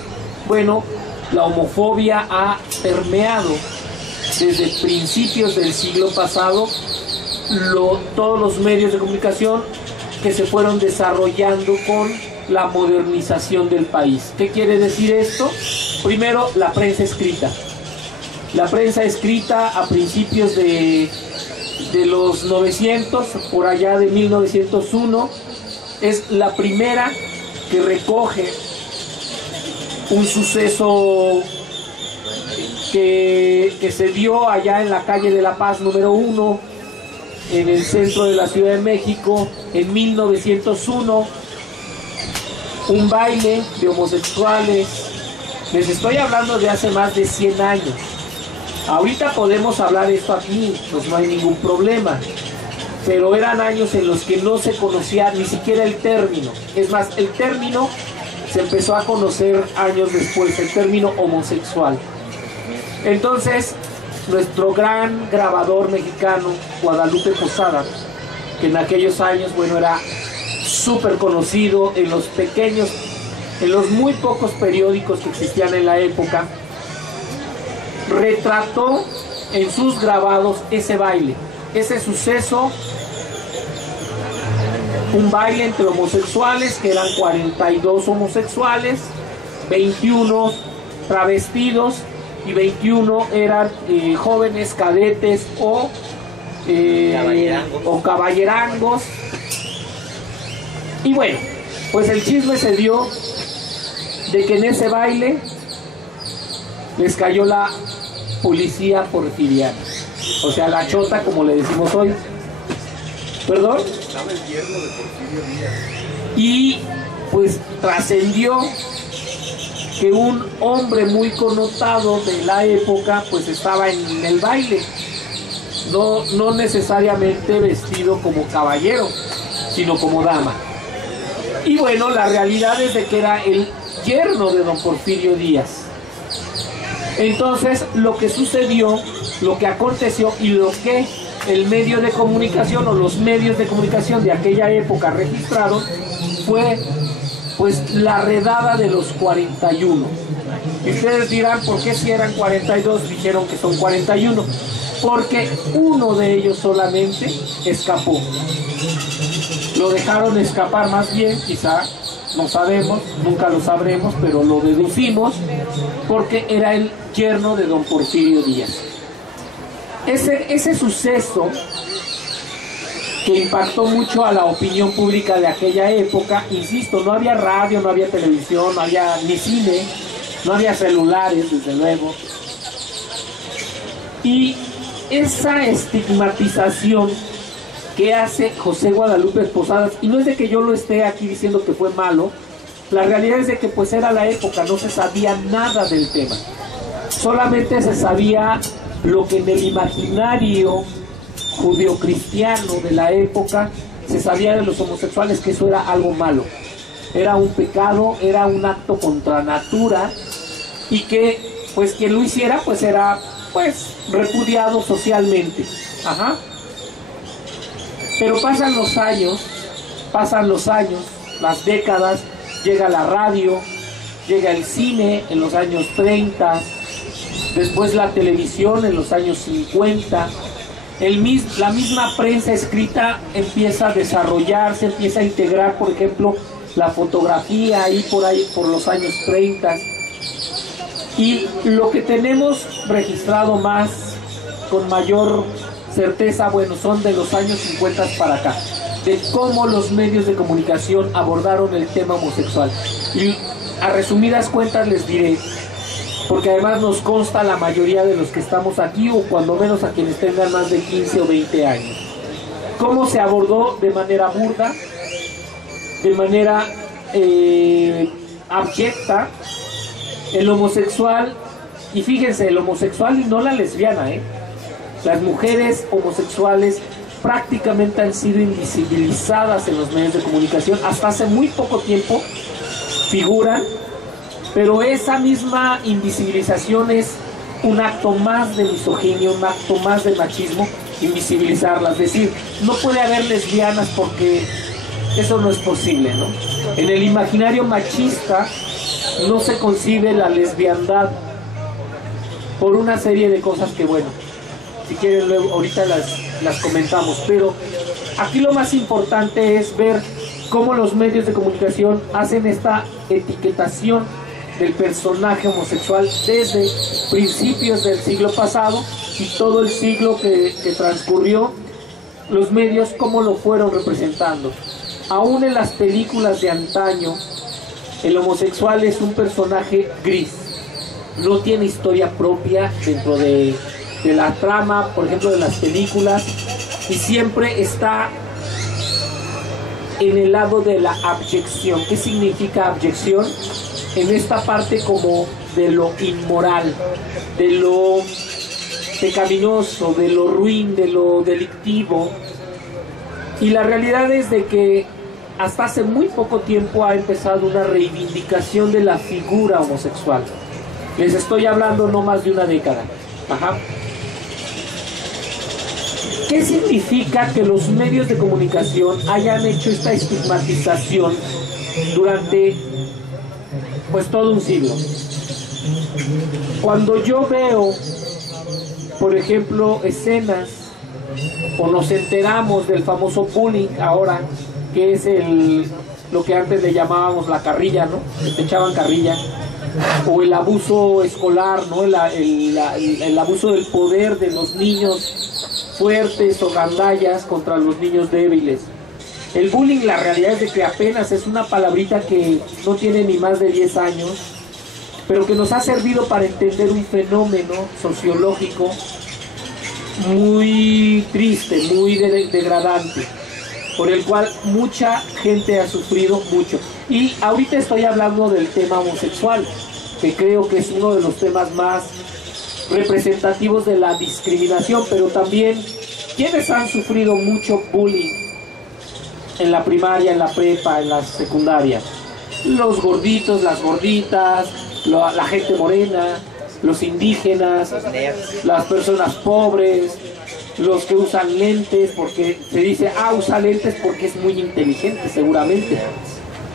bueno, la homofobia ha permeado desde principios del siglo pasado todos los medios de comunicación que se fueron desarrollando con la modernización del país. ¿Qué quiere decir esto? Primero, la prensa escrita. La prensa escrita a principios de los 900, por allá de 1901, es la primera que recoge un suceso que se dio allá en la calle de La Paz número 1, en el centro de la Ciudad de México, en 1901, un baile de homosexuales. Les estoy hablando de hace más de 100 años. Ahorita podemos hablar esto aquí, pues no hay ningún problema, pero eran años en los que no se conocía ni siquiera el término. Es más, el término se empezó a conocer años después, el término homosexual. Entonces, nuestro gran grabador mexicano, Guadalupe Posada, que en aquellos años, bueno, era súper conocido en los muy pocos periódicos que existían en la época, retrató en sus grabados ese baile, ese suceso, un baile entre homosexuales, que eran 42 homosexuales, 21 travestidos y 21 eran jóvenes cadetes o caballerangos. Y bueno, pues el chisme se dio de que en ese baile les cayó la policía porfiriana, o sea, la chota, como le decimos hoy. ¿Perdón? Estaba el yerno de Porfirio Díaz. Y pues trascendió que un hombre muy connotado de la época pues estaba en el baile, no necesariamente vestido como caballero, sino como dama. Y bueno, la realidad es de que era el yerno de don Porfirio Díaz. Entonces, lo que sucedió, lo que aconteció y lo que el medio de comunicación o los medios de comunicación de aquella época registraron fue pues la redada de los 41. Y ustedes dirán, ¿por qué si eran 42 dijeron que son 41? Porque uno de ellos solamente escapó. Lo dejaron escapar, más bien, quizá, no sabemos, nunca lo sabremos, pero lo deducimos, porque era el yerno de don Porfirio Díaz. Ese suceso que impactó mucho a la opinión pública de aquella época, insisto, no había radio, no había televisión, no había ni cine, no había celulares, desde luego. Y esa estigmatización que hace José Guadalupe Posadas, y no es de que yo lo esté aquí diciendo que fue malo, la realidad es de que pues era la época, no se sabía nada del tema. solamente se sabía lo que en el imaginario judeocristiano de la época se sabía de los homosexuales, que eso era algo malo, era un pecado, era un acto contra natura, y que pues quien lo hiciera pues era pues repudiado socialmente. Ajá. Pero pasan los años, las décadas, llega la radio, llega el cine en los años 30, después la televisión en los años 50, la misma prensa escrita empieza a desarrollarse, empieza a integrar, por ejemplo, la fotografía ahí por los años 30. Y lo que tenemos registrado más, con mayor certeza, bueno, son de los años 50 para acá, de cómo los medios de comunicación abordaron el tema homosexual. Y a resumidas cuentas les diré, porque además nos consta la mayoría de los que estamos aquí, o cuando menos a quienes tengan más de 15 o 20 años, cómo se abordó de manera burda, de manera abyecta, el homosexual. Y fíjense, el homosexual y no la lesbiana, las mujeres homosexuales prácticamente han sido invisibilizadas en los medios de comunicación. Hasta hace muy poco tiempo figuran, pero esa misma invisibilización es un acto más de misoginia, un acto más de machismo, invisibilizarlas. Es decir, no puede haber lesbianas porque eso no es posible, ¿no? En el imaginario machista no se concibe la lesbiandad por una serie de cosas que, bueno, si quieren luego ahorita las comentamos, pero aquí lo más importante es ver cómo los medios de comunicación hacen esta etiquetación del personaje homosexual desde principios del siglo pasado y todo el siglo que transcurrió. Los medios cómo lo fueron representando. Aún en las películas de antaño, el homosexual es un personaje gris, no tiene historia propia dentro de la trama, por ejemplo, de las películas, y siempre está en el lado de la abyección. ¿Qué significa abyección? En esta parte como de lo inmoral, de lo pecaminoso, de lo ruin, de lo delictivo. Y la realidad es de que hasta hace muy poco tiempo ha empezado una reivindicación de la figura homosexual. Les estoy hablando no más de una década. Ajá. ¿Qué significa que los medios de comunicación hayan hecho esta estigmatización durante pues todo un siglo? Cuando yo veo, por ejemplo, escenas, o nos enteramos del famoso bullying ahora, que es lo que antes le llamábamos la carrilla, ¿no? Que te echaban carrilla, o el abuso escolar, ¿no? El abuso del poder de los niños fuertes o gandallas contra los niños débiles. El bullying, la realidad es de que apenas es una palabrita que no tiene ni más de 10 años, pero que nos ha servido para entender un fenómeno sociológico muy triste, muy degradante, por el cual mucha gente ha sufrido mucho. Y ahorita estoy hablando del tema homosexual, que creo que es uno de los temas más representativos de la discriminación, pero también quienes han sufrido mucho bullying en la primaria, en la prepa, en la secundaria. Los gorditos, las gorditas, la gente morena, los indígenas, las personas pobres, los que usan lentes, porque se dice, usa lentes porque es muy inteligente seguramente.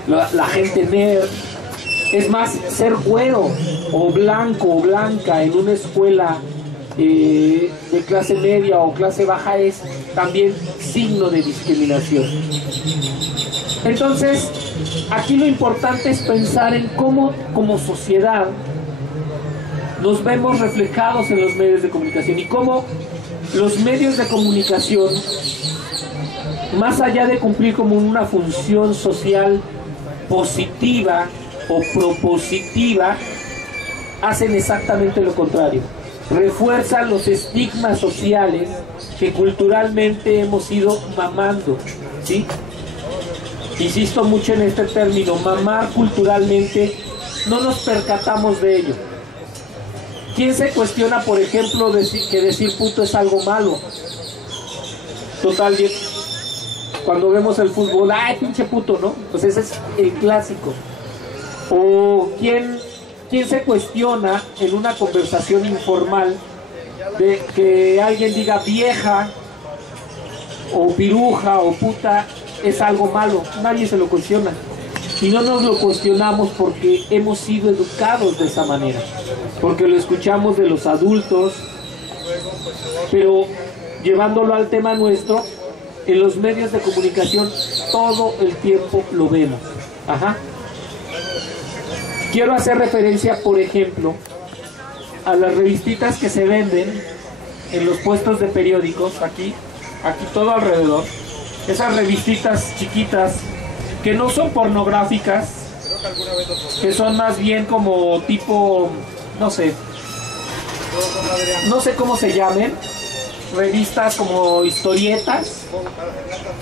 La gente nerd. Es más, ser güero o blanco o blanca en una escuela de clase media o clase baja es también signo de discriminación. Entonces, aquí lo importante es pensar en cómo como sociedad nos vemos reflejados en los medios de comunicación y cómo los medios de comunicación, más allá de cumplir como una función social positiva o propositiva, hacen exactamente lo contrario. Refuerzan los estigmas sociales que culturalmente hemos ido mamando, ¿sí? Insisto mucho en este término, mamar culturalmente, no nos percatamos de ello. ¿Quién se cuestiona, por ejemplo, que decir puto es algo malo? Total, cuando vemos el fútbol, ¡ay, pinche puto!, ¿no? Pues ese es el clásico. O ¿quién se cuestiona en una conversación informal de que alguien diga vieja, o piruja, o puta, es algo malo? Nadie se lo cuestiona. Y no nos lo cuestionamos porque hemos sido educados de esa manera, porque lo escuchamos de los adultos, pero llevándolo al tema nuestro, en los medios de comunicación todo el tiempo lo vemos. Ajá. Quiero hacer referencia, por ejemplo, a las revistitas que se venden en los puestos de periódicos, aquí todo alrededor. Esas revistitas chiquitas que no son pornográficas, que son más bien como tipo, no sé cómo se llamen, revistas como historietas,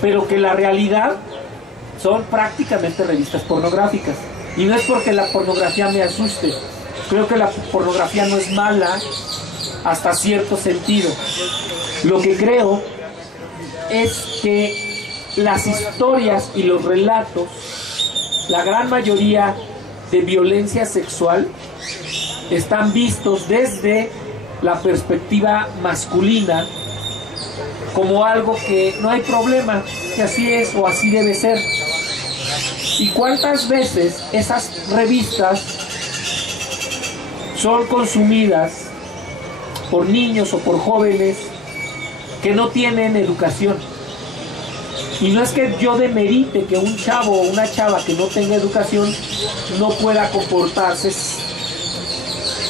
pero que la realidad son prácticamente revistas pornográficas. Y no es porque la pornografía me asuste, creo que la pornografía no es mala hasta cierto sentido. Lo que creo es que las historias y los relatos, la gran mayoría de violencia sexual, están vistos desde la perspectiva masculina como algo que no hay problema, que así es o así debe ser. ¿Y cuántas veces esas revistas son consumidas por niños o por jóvenes que no tienen educación? Y no es que yo demerite que un chavo o una chava que no tenga educación no pueda comportarse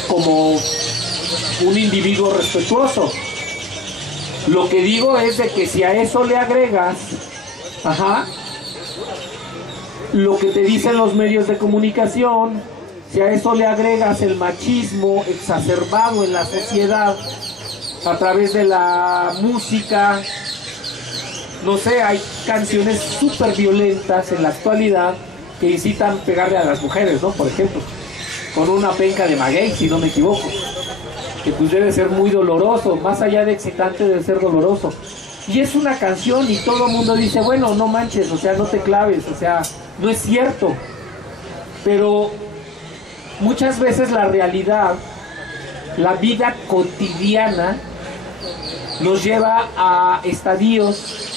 como un individuo respetuoso. Lo que digo es de que si a eso le agregas, lo que te dicen los medios de comunicación, si a eso le agregas el machismo exacerbado en la sociedad a través de la música, no sé, hay canciones súper violentas en la actualidad que incitan pegarle a las mujeres, ¿no? Por ejemplo, con una penca de maguey, si no me equivoco, que pues debe ser muy doloroso, más allá de excitante debe ser doloroso. Y es una canción y todo el mundo dice, bueno, no manches, o sea, no te claves, o sea, no es cierto. Pero muchas veces la realidad, la vida cotidiana, nos lleva a estadios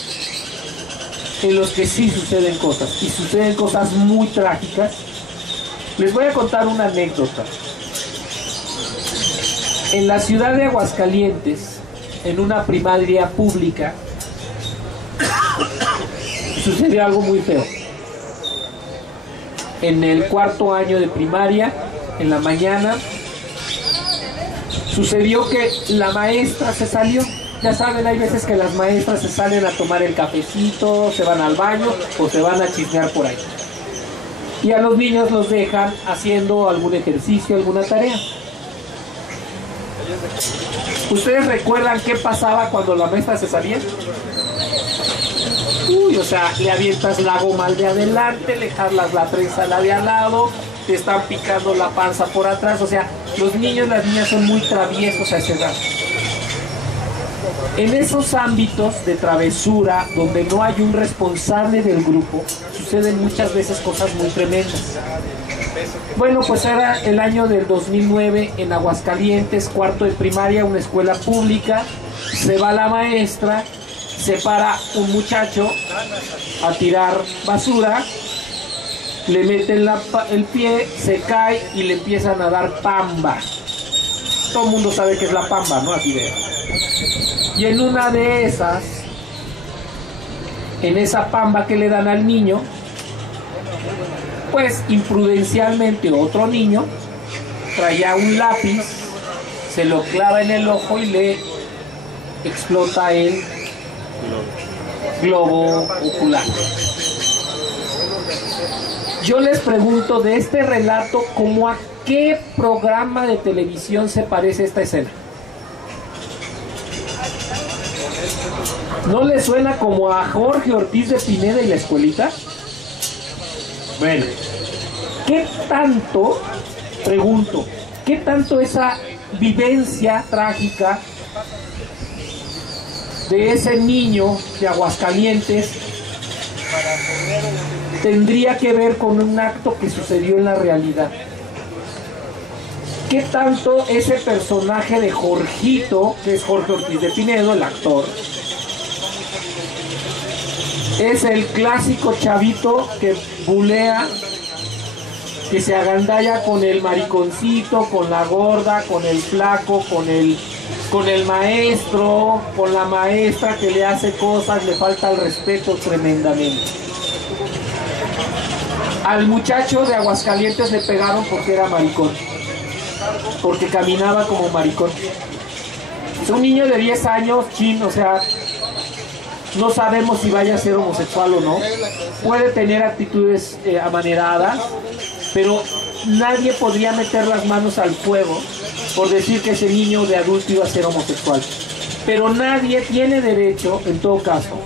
en los que sí suceden cosas, y suceden cosas muy trágicas. Les voy a contar una anécdota. En la ciudad de Aguascalientes, en una primaria pública, sucedió algo muy feo. En el cuarto año de primaria, en la mañana, sucedió que la maestra se salió. Ya saben, hay veces que las maestras se salen a tomar el cafecito, se van al baño o se van a chismear por ahí. Y a los niños los dejan haciendo algún ejercicio, alguna tarea. ¿Ustedes recuerdan qué pasaba cuando la maestra se salía? Uy, o sea, le avientas la goma al de adelante, le jalas la trenza a la de al lado, te están picando la panza por atrás. O sea, los niños, las niñas son muy traviesos a esa edad. En esos ámbitos de travesura, donde no hay un responsable del grupo, suceden muchas veces cosas muy tremendas. Bueno, pues era el año del 2009 en Aguascalientes, cuarto de primaria, una escuela pública. Se va la maestra, se para un muchacho a tirar basura, le meten el pie, se cae y le empiezan a dar pamba. Todo el mundo sabe qué es la pamba, ¿no? Así de... Y en una de esas, en esa pamba que le dan al niño, pues imprudencialmente otro niño traía un lápiz, se lo clava en el ojo y le explota el globo ocular. Yo les pregunto de este relato, ¿cómo a qué programa de televisión se parece esta escena? ¿No le suena como a Jorge Ortiz de Pineda y la escuelita? Bueno, ¿qué tanto, pregunto, qué tanto esa vivencia trágica de ese niño de Aguascalientes tendría que ver con un acto que sucedió en la realidad. ¿Qué tanto ese personaje de Jorgito, que es Jorge Ortiz de Pinedo, el actor, es el clásico chavito que bulea, que se agandalla con el mariconcito, con la gorda, con el flaco, con el maestro, con la maestra que le hace cosas, le falta el respeto tremendamente? Al muchacho de Aguascalientes le pegaron porque era maricón, porque caminaba como maricón. Es un niño de 10 años, o sea, no sabemos si vaya a ser homosexual o no. Puede tener actitudes amaneradas, pero nadie podría meter las manos al fuego por decir que ese niño de adulto iba a ser homosexual. Pero nadie tiene derecho, en todo caso,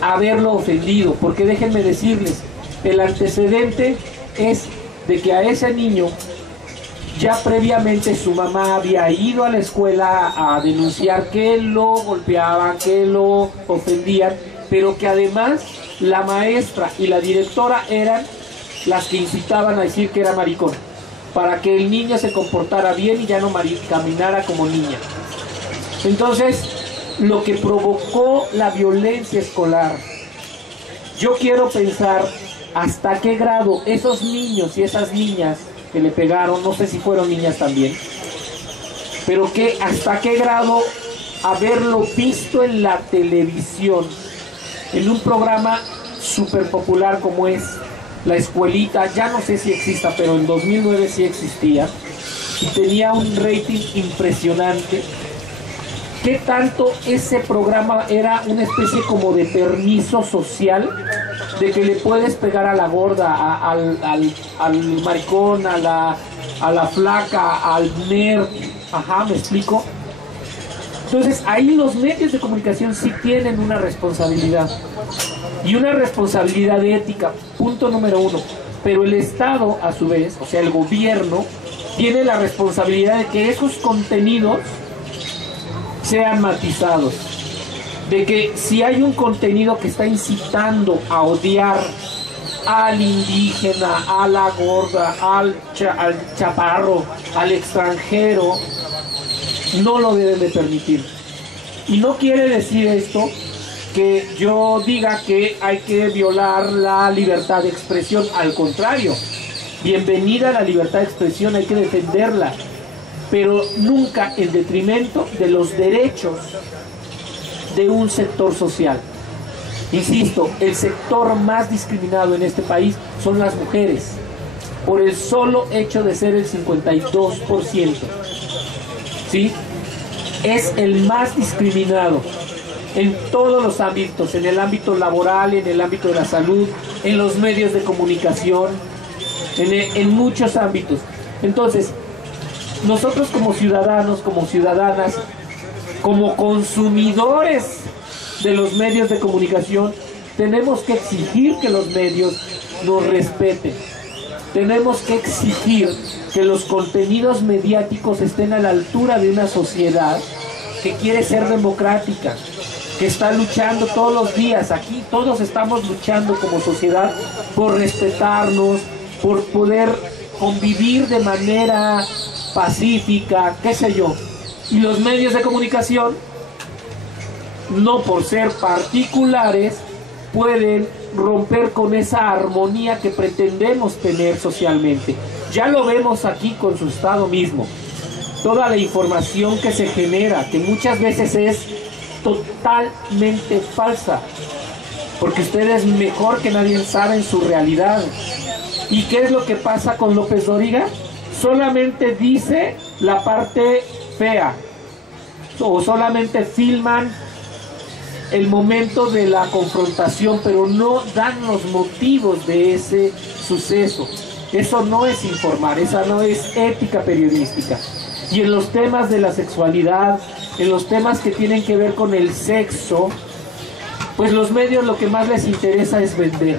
a haberlo ofendido, porque déjenme decirles, el antecedente es de que a ese niño ya previamente su mamá había ido a la escuela a denunciar que lo golpeaban, que lo ofendían, pero que además la maestra y la directora eran las que incitaban a decir que era maricón, para que el niño se comportara bien y ya no caminara como niña. Entonces, lo que provocó la violencia escolar, yo quiero pensar hasta qué grado esos niños y esas niñas que le pegaron, no sé si fueron niñas también, pero que hasta qué grado haberlo visto en la televisión, en un programa súper popular como es La Escuelita, ya no sé si exista, pero en 2009 sí existía, y tenía un rating impresionante. ¿Qué tanto ese programa era una especie como de permiso social? De que le puedes pegar a la gorda, al maricón, a la flaca, al nerd. Ajá, ¿me explico? Entonces ahí los medios de comunicación sí tienen una responsabilidad. Y una responsabilidad ética, punto número 1. Pero el Estado, a su vez, o sea, el gobierno, tiene la responsabilidad de que esos contenidos sean matizados. De que si hay un contenido que está incitando a odiar al indígena, a la gorda, al chaparro, al extranjero, no lo deben de permitir. Y no quiere decir esto que yo diga que hay que violar la libertad de expresión. Al contrario, bienvenida a la libertad de expresión, hay que defenderla, pero nunca en detrimento de los derechos de un sector social. Insisto, el sector más discriminado en este país son las mujeres, por el solo hecho de ser el 52%. ¿Sí? Es el más discriminado en todos los ámbitos, en el ámbito laboral, en el ámbito de la salud, en los medios de comunicación, en muchos ámbitos. Entonces, nosotros como ciudadanos, como ciudadanas, como consumidores de los medios de comunicación, tenemos que exigir que los medios nos respeten. Tenemos que exigir que los contenidos mediáticos estén a la altura de una sociedad que quiere ser democrática, que está luchando todos los días. Aquí todos estamos luchando como sociedad por respetarnos, por poder convivir de manera pacífica, qué sé yo. Y los medios de comunicación, no por ser particulares, pueden romper con esa armonía que pretendemos tener socialmente. Ya lo vemos aquí con su Estado mismo. Toda la información que se genera, que muchas veces es totalmente falsa, porque ustedes mejor que nadie saben su realidad. ¿Y qué es lo que pasa con López Dóriga? Solamente dice la parte fea, o solamente filman el momento de la confrontación, pero no dan los motivos de ese suceso. Eso no es informar, esa no es ética periodística. Y en los temas de la sexualidad, en los temas que tienen que ver con el sexo, pues los medios lo que más les interesa es vender.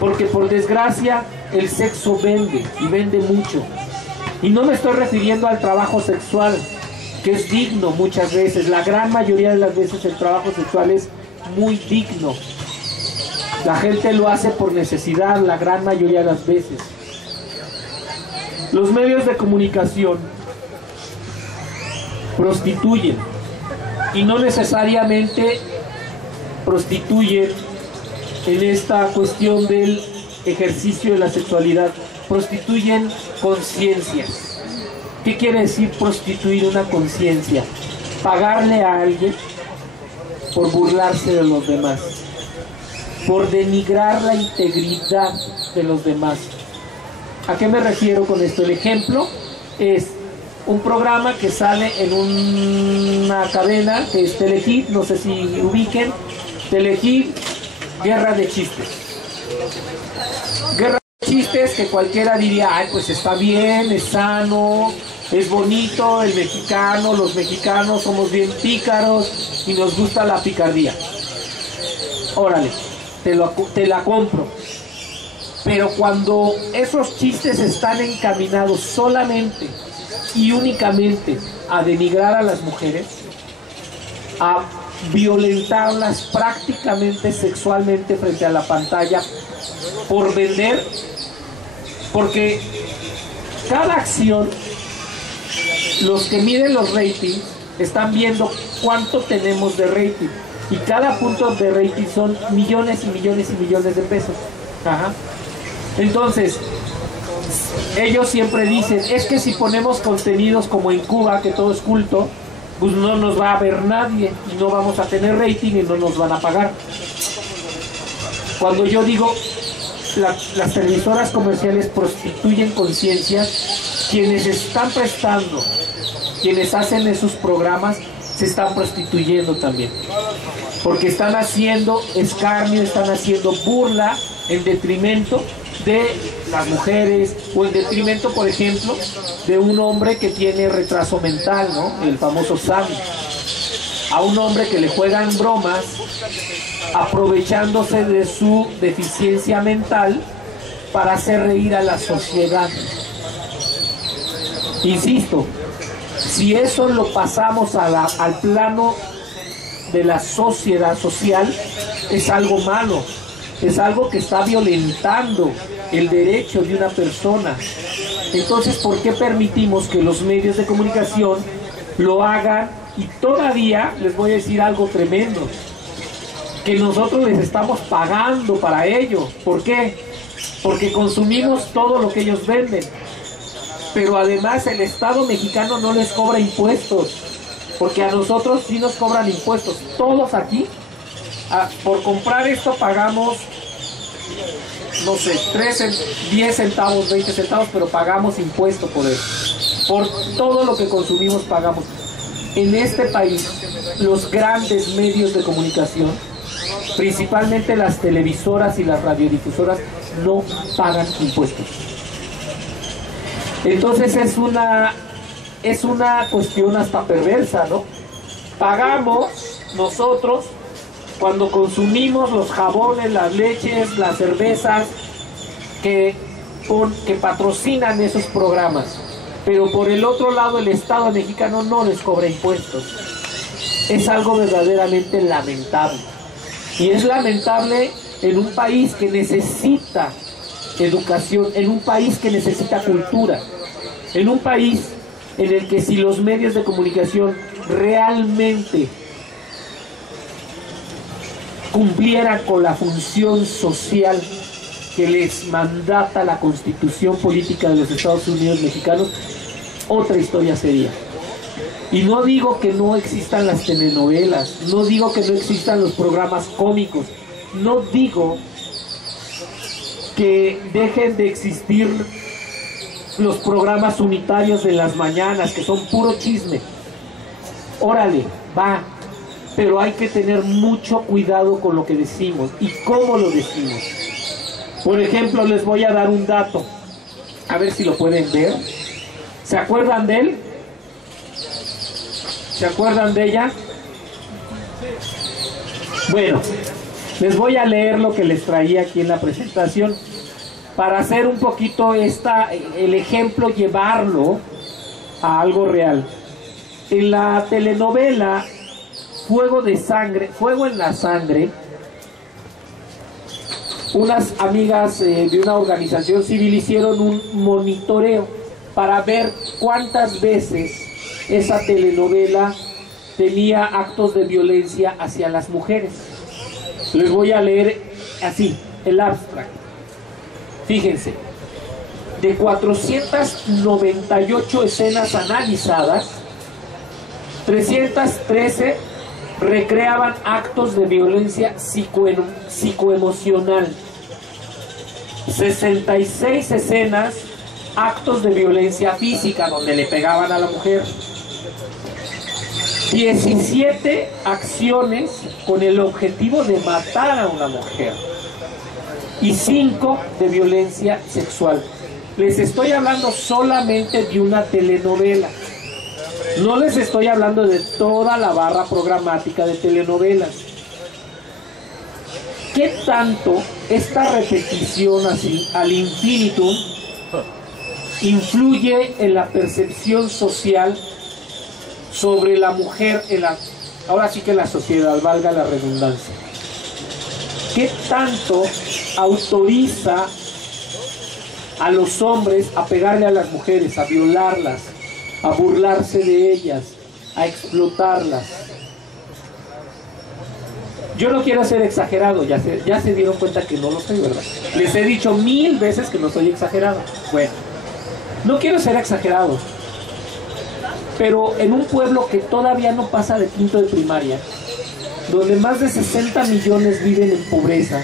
Porque por desgracia el sexo vende, y vende mucho. Y no me estoy refiriendo al trabajo sexual, que es digno muchas veces. La gran mayoría de las veces el trabajo sexual es muy digno. La gente lo hace por necesidad, la gran mayoría de las veces. Los medios de comunicación prostituyen, y no necesariamente prostituyen en esta cuestión del ejercicio de la sexualidad, prostituyen conciencias. ¿Qué quiere decir prostituir una conciencia? Pagarle a alguien por burlarse de los demás, por denigrar la integridad de los demás. ¿A qué me refiero con esto? El ejemplo es un programa que sale en una cadena que es Telehit, no sé si ubiquen, Telehit, Guerra de Chistes. Guerra de Chistes que cualquiera diría, ay, pues está bien, es sano, es bonito, el mexicano, los mexicanos somos bien pícaros y nos gusta la picardía. Órale, te la compro. Pero cuando esos chistes están encaminados solamente y únicamente a denigrar a las mujeres, a violentarlas prácticamente sexualmente frente a la pantalla por vender, porque cada acción, los que miden los ratings están viendo cuánto tenemos de rating, y cada punto de rating son millones y millones y millones de pesos. Ajá. Entonces, ellos siempre dicen, es que si ponemos contenidos como en Cuba, que todo es culto, pues no nos va a ver nadie y no vamos a tener rating y no nos van a pagar. Cuando yo digo, las televisoras comerciales prostituyen conciencias, quienes están prestando, quienes hacen esos programas, se están prostituyendo también. Porque están haciendo escarnio, están haciendo burla en detrimento de las mujeres, o en detrimento, por ejemplo, de un hombre que tiene retraso mental, ¿no? El famoso Sammy. A un hombre que le juegan bromas, aprovechándose de su deficiencia mental para hacer reír a la sociedad. Insisto, si eso lo pasamos al plano de la sociedad social, es algo malo. Es algo que está violentando el derecho de una persona. Entonces, ¿por qué permitimos que los medios de comunicación lo hagan? Y todavía les voy a decir algo tremendo, que nosotros les estamos pagando para ello. ¿Por qué? Porque consumimos todo lo que ellos venden. Pero además el Estado mexicano no les cobra impuestos, porque a nosotros sí nos cobran impuestos. Todos aquí, por comprar esto pagamos, no sé, 10 centavos, 20 centavos, pero pagamos impuesto por eso. Por todo lo que consumimos pagamos. En este país, los grandes medios de comunicación, principalmente las televisoras y las radiodifusoras, no pagan impuestos. Entonces es una cuestión hasta perversa, ¿no? Pagamos nosotros cuando consumimos los jabones, las leches, las cervezas que patrocinan esos programas, pero por el otro lado el Estado mexicano no les cobra impuestos. Es algo verdaderamente lamentable, y es lamentable en un país que necesita educación, en un país que necesita cultura, en un país en el que si los medios de comunicación realmente cumplieran con la función social que les mandata la Constitución Política de los Estados Unidos Mexicanos, otra historia sería. Y no digo que no existan las telenovelas, no digo que no existan los programas cómicos, no digo que dejen de existir los programas unitarios de las mañanas, que son puro chisme. Órale, va, pero hay que tener mucho cuidado con lo que decimos y cómo lo decimos. Por ejemplo, les voy a dar un dato, a ver si lo pueden ver. ¿Se acuerdan de él? ¿Se acuerdan de ella? Bueno, les voy a leer lo que les traía aquí en la presentación. para hacer un poquito el ejemplo, llevarlo a algo real. En la telenovela Fuego en la Sangre, unas amigas de una organización civil hicieron un monitoreo para ver cuántas veces esa telenovela tenía actos de violencia hacia las mujeres. Les voy a leer así, el abstract. Fíjense, de 498 escenas analizadas, 313 recreaban actos de violencia psicoemocional, 66 escenas, actos de violencia física, donde le pegaban a la mujer, 17 acciones con el objetivo de matar a una mujer y 5 de violencia sexual. Les estoy hablando solamente de una telenovela. No les estoy hablando de toda la barra programática de telenovelas. ¿Qué tanto esta repetición así al infinitum influye en la percepción social sobre la mujer, ahora sí que la sociedad, valga la redundancia? ¿Qué tanto autoriza a los hombres a pegarle a las mujeres, a violarlas, a burlarse de ellas, a explotarlas? Yo no quiero ser exagerado, ya se dieron cuenta que no lo soy, ¿verdad? Les he dicho 1000 veces que no soy exagerado. Bueno, no quiero ser exagerado, pero en un pueblo que todavía no pasa de quinto de primaria, donde más de 60 millones viven en pobreza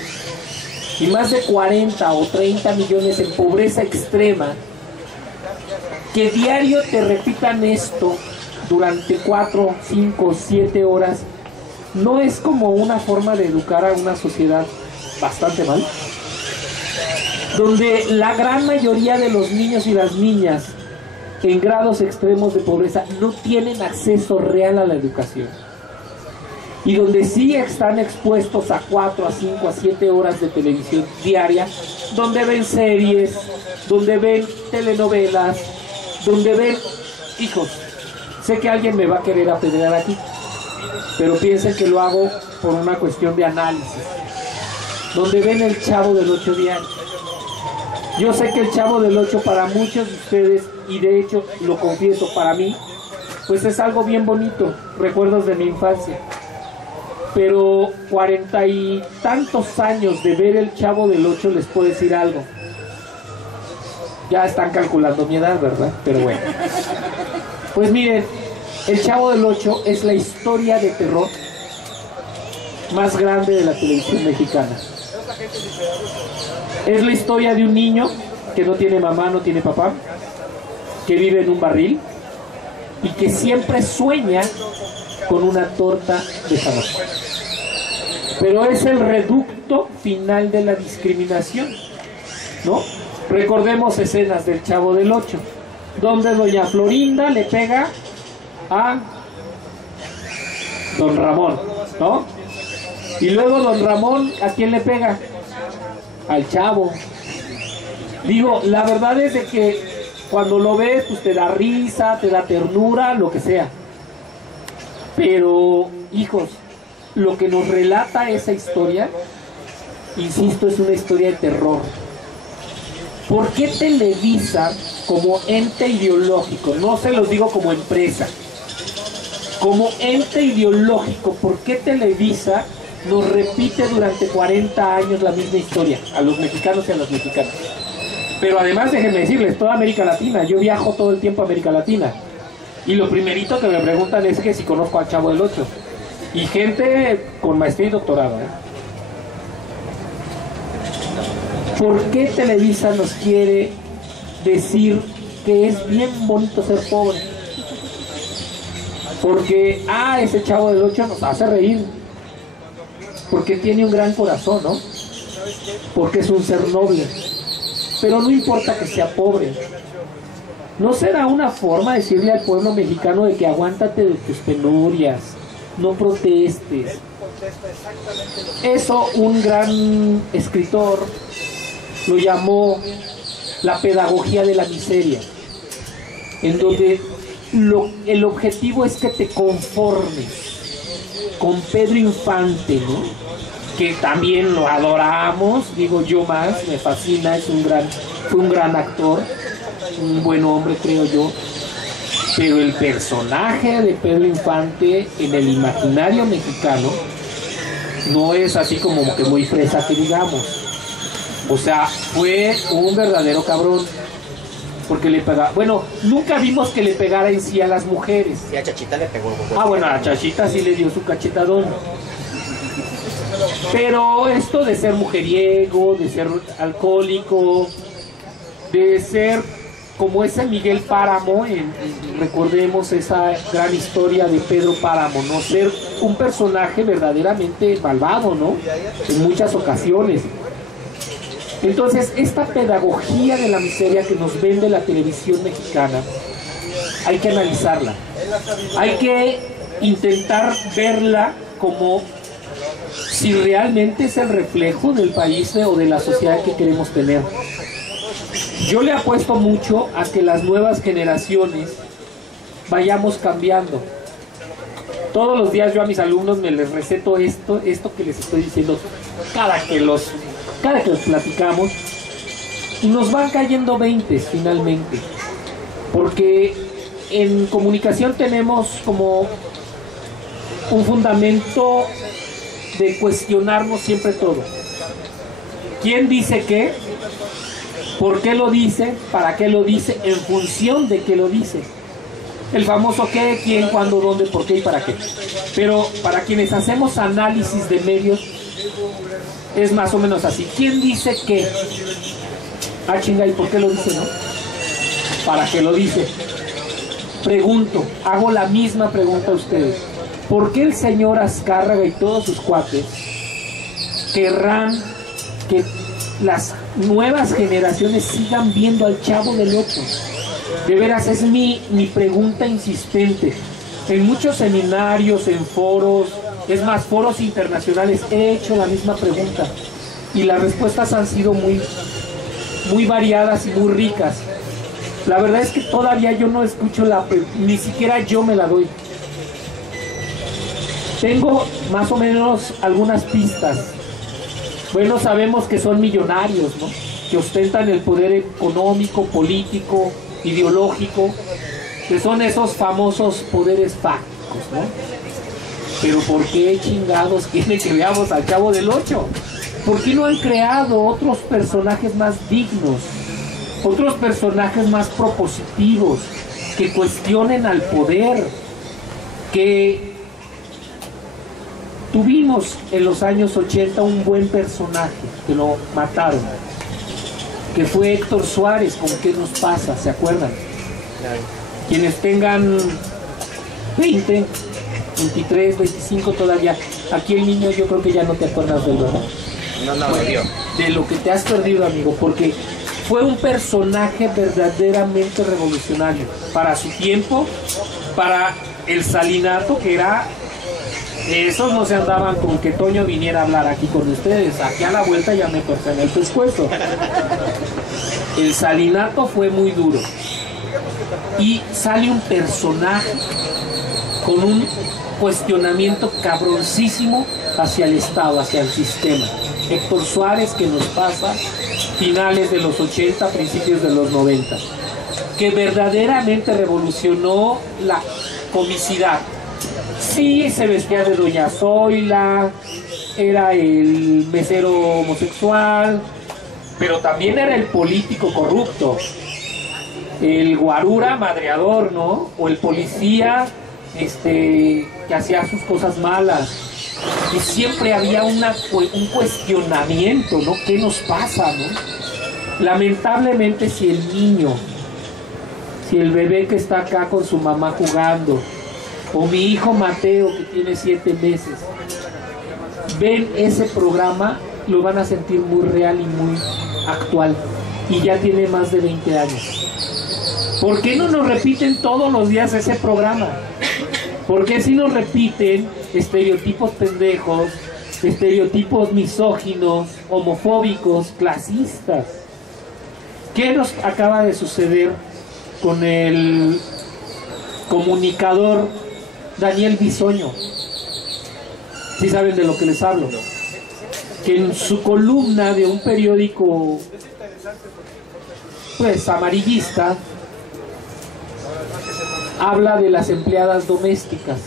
y más de 40 o 30 millones en pobreza extrema, que diario te repitan esto durante 4, 5, 7 horas, ¿no es como una forma de educar a una sociedad bastante mal? Donde la gran mayoría de los niños y las niñas en grados extremos de pobreza no tienen acceso real a la educación, y donde sí están expuestos a 4, a 5, a 7 horas de televisión diaria, donde ven series, donde ven telenovelas, donde ven... Hijos, sé que alguien me va a querer apedrear aquí, pero piensen que lo hago por una cuestión de análisis. Donde ven el Chavo del 8 diario. Yo sé que el Chavo del 8 para muchos de ustedes, y de hecho lo confieso, para mí, pues es algo bien bonito, recuerdos de mi infancia. Pero 40 y tantos años de ver el Chavo del 8, les puedo decir algo. Ya están calculando mi edad, ¿verdad? Pero bueno. Pues miren, el Chavo del 8 es la historia de terror más grande de la televisión mexicana. Es la historia de un niño que no tiene mamá, no tiene papá, que vive en un barril y que siempre sueña con una torta de jamón. Pero es el reducto final de la discriminación, ¿no? Recordemos escenas del Chavo del 8, donde doña Florinda le pega a don Ramón, ¿no? Y luego don Ramón, ¿a quién le pega? Al Chavo. Digo, la verdad es de que cuando lo ves, pues te da risa, te da ternura, lo que sea. Pero, hijos, lo que nos relata esa historia, insisto, es una historia de terror. ¿Por qué Televisa, como ente ideológico, no se los digo como empresa, como ente ideológico, por qué Televisa nos repite durante 40 años la misma historia a los mexicanos y a las mexicanas? Pero además, déjenme decirles, toda América Latina, yo viajo todo el tiempo a América Latina, y lo primerito que me preguntan es que si conozco al Chavo del 8, y gente con maestría y doctorado, ¿eh? ¿Por qué Televisa nos quiere decir que es bien bonito ser pobre? Porque, ese Chavo del 8 nos hace reír, porque tiene un gran corazón, ¿no? Porque es un ser noble. Pero no importa que sea pobre. ¿No será una forma de decirle al pueblo mexicano de que aguántate de tus penurias, no protestes? Eso un gran escritor lo llamó la pedagogía de la miseria, en donde el objetivo es que te conformes con Pedro Infante, ¿no? Que también lo adoramos, digo yo más, me fascina, fue un gran actor, un buen hombre creo yo, pero el personaje de Pedro Infante en el imaginario mexicano no es así como que muy fresa que digamos. O sea, fue un verdadero cabrón, porque le pegaba, bueno, nunca vimos que le pegara en sí a las mujeres. Sí, a Chachita le pegó. Bueno, a Chachita sí le dio su cachetadón. Pero esto de ser mujeriego, de ser alcohólico, de ser como ese Miguel Páramo, recordemos esa gran historia de Pedro Páramo, ¿no? Ser un personaje verdaderamente malvado, ¿no? En muchas ocasiones. Entonces, esta pedagogía de la miseria que nos vende la televisión mexicana, hay que analizarla. Hay que intentar verla como si realmente es el reflejo del país o de la sociedad que queremos tener. Yo le apuesto mucho a que las nuevas generaciones vayamos cambiando. Todos los días yo a mis alumnos les receto esto que les estoy diciendo cada que los platicamos, y nos van cayendo 20 finalmente, porque en comunicación tenemos como un fundamento de cuestionarnos siempre todo. ¿Quién dice qué? ¿Por qué lo dice? ¿Para qué lo dice? ¿En función de qué lo dice? El famoso qué, quién, cuándo, dónde, por qué y para qué. Pero para quienes hacemos análisis de medios, es más o menos así. ¿Quién dice qué? Ah, chinga, ¿y por qué lo dice, no? ¿Para qué lo dice? Pregunto, hago la misma pregunta a ustedes. ¿Por qué el señor Azcárraga y todos sus cuates querrán que las nuevas generaciones sigan viendo al Chavo del Ocho? De veras, es mi pregunta insistente. En muchos seminarios, en foros, es más, foros internacionales, he hecho la misma pregunta. Y las respuestas han sido muy variadas y muy ricas. La verdad es que todavía yo no escucho ni siquiera yo me la doy. Tengo más o menos algunas pistas. Bueno, sabemos que son millonarios, ¿no? Que ostentan el poder económico, político, ideológico, que son esos famosos poderes fácticos, ¿no? Pero ¿por qué chingados quieren que veamos al Chavo del Ocho? ¿Por qué no han creado otros personajes más dignos? Otros personajes más propositivos, que cuestionen al poder, que tuvimos en los años 80 un buen personaje, que lo mataron, que fue Héctor Suárez, con ¿Qué nos pasa? ¿Se acuerdan? Quienes tengan 20, 23, 25 todavía, aquí el niño yo creo que ya no te acuerdas de lo, de lo que te has perdido, amigo, porque fue un personaje verdaderamente revolucionario para su tiempo, para el salinato, que era, esos no se andaban con que Toño viniera a hablar aquí con ustedes, aquí a la vuelta ya me torcen el pescuezo. El salinato fue muy duro y sale un personaje con un cuestionamiento cabroncísimo hacia el Estado, hacia el sistema. Héctor Suárez, que nos pasa finales de los 80, principios de los 90, que verdaderamente revolucionó la comicidad. Sí, se vestía de Doña Zoila, era el mesero homosexual, pero también era el político corrupto, el guarura madreador, ¿no? O el policía que hacía sus cosas malas. Y siempre había un cuestionamiento, ¿no? ¿Qué nos pasa, no? Lamentablemente, si el niño, si el bebé que está acá con su mamá jugando, o mi hijo Mateo que tiene 7 meses, ven ese programa, lo van a sentir muy real y muy actual, y ya tiene más de 20 años. ¿Por qué no nos repiten todos los días ese programa? ¿Por qué si nos repiten estereotipos pendejos estereotipos misóginos, homofóbicos, clasistas. ¿Qué nos acaba de suceder con el comunicador Daniel Bisoño? ¿Sí saben de lo que les hablo? Que en su columna de un periódico pues amarillista habla de las empleadas domésticas.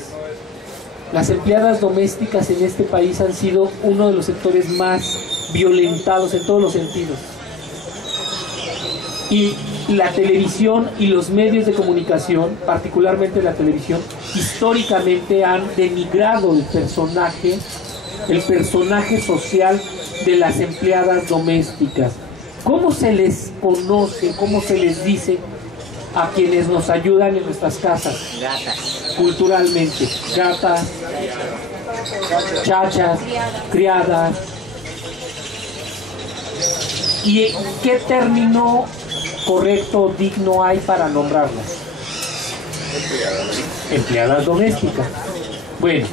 Las empleadas domésticas en este país han sido uno de los sectores más violentados en todos los sentidos. Y la televisión y los medios de comunicación, particularmente la televisión, históricamente han denigrado el personaje social de las empleadas domésticas. ¿Cómo se les conoce, cómo se les dice a quienes nos ayudan en nuestras casas? Gatas. Culturalmente, gatas, chachas, criadas. ¿Y qué término correcto o digno hay para nombrarlas? Empleadas domésticas. Bueno,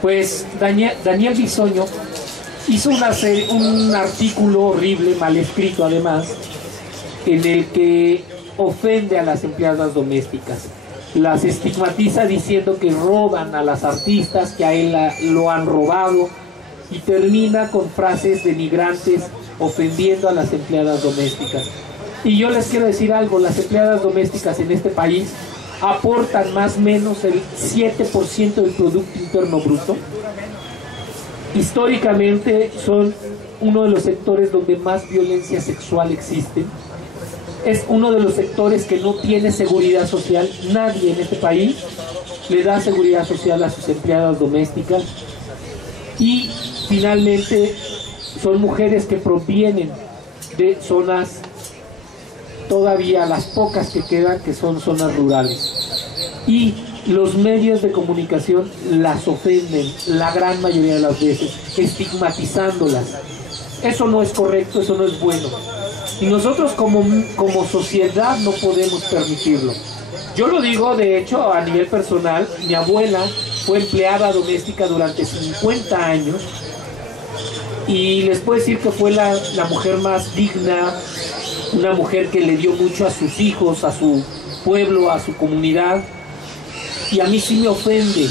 pues Daniel Bisoño hizo un artículo horrible, mal escrito además, en el que ofende a las empleadas domésticas. Las estigmatiza diciendo que roban a las artistas, que a él lo han robado, y termina con frases denigrantes ofendiendo a las empleadas domésticas. Y yo les quiero decir algo: las empleadas domésticas en este país aportan más o menos el 7% del Producto Interno Bruto. Históricamente son uno de los sectores donde más violencia sexual existe. Es uno de los sectores que no tiene seguridad social. Nadie en este país le da seguridad social a sus empleadas domésticas. Y finalmente son mujeres que provienen de zonas, todavía las pocas que quedan, que son zonas rurales. Y los medios de comunicación las ofenden la gran mayoría de las veces, estigmatizándolas. Eso no es correcto, eso no es bueno. Y nosotros como sociedad no podemos permitirlo. Yo lo digo, de hecho, a nivel personal. Mi abuela fue empleada doméstica durante 50 años. Y les puedo decir que fue la mujer más digna, una mujer que le dio mucho a sus hijos, a su pueblo, a su comunidad. Y a mí sí me ofende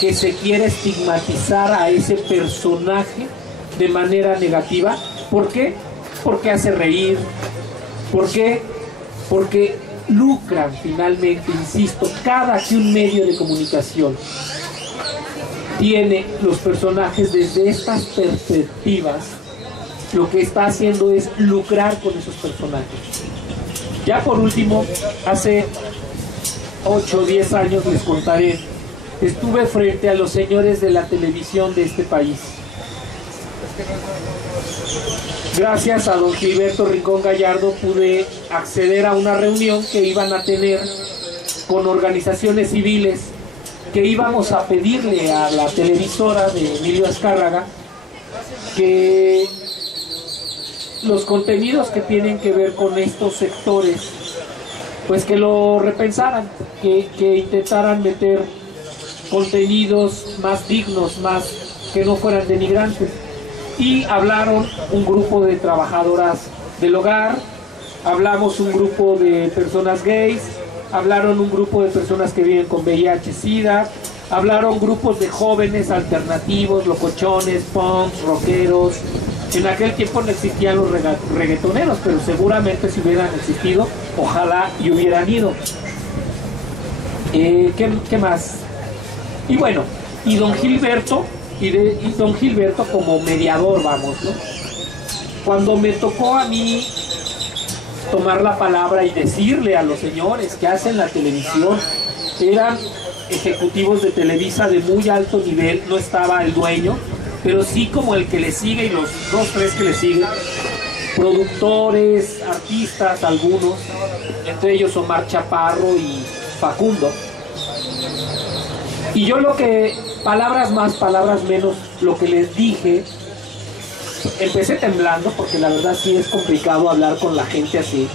que se quiera estigmatizar a ese personaje de manera negativa. ¿Por qué? Porque hace reír. ¿Por qué? Porque lucran finalmente, insisto, cada que un medio de comunicación tiene los personajes desde estas perspectivas, lo que está haciendo es lucrar con esos personajes. Ya por último, hace 8 o 10 años, les contaré, estuve frente a los señores de la televisión de este país. Gracias a don Gilberto Rincón Gallardo pude acceder a una reunión que iban a tener con organizaciones civiles, que íbamos a pedirle a la televisora de Emilio Azcárraga que los contenidos que tienen que ver con estos sectores, pues que lo repensaran, que intentaran meter contenidos más dignos, más que no fueran denigrantes. Y hablaron un grupo de trabajadoras del hogar, hablamos un grupo de personas gays, hablaron un grupo de personas que viven con VIH-Sida, hablaron grupos de jóvenes alternativos, locochones, punks, rockeros. En aquel tiempo no existían los reggaetoneros, pero seguramente si hubieran existido, ojalá y hubieran ido. ¿Qué más? Y bueno, y don Gilberto como mediador, vamos, ¿no? Cuando me tocó a mí tomar la palabra y decirle a los señores que hacen la televisión, eran ejecutivos de Televisa de muy alto nivel, no estaba el dueño, pero sí como el que le sigue y los 2, 3 que le siguen, productores, artistas, algunos, entre ellos Omar Chaparro y Facundo. Y yo palabras más, palabras menos, lo que les dije, empecé temblando porque la verdad sí es complicado hablar con la gente así,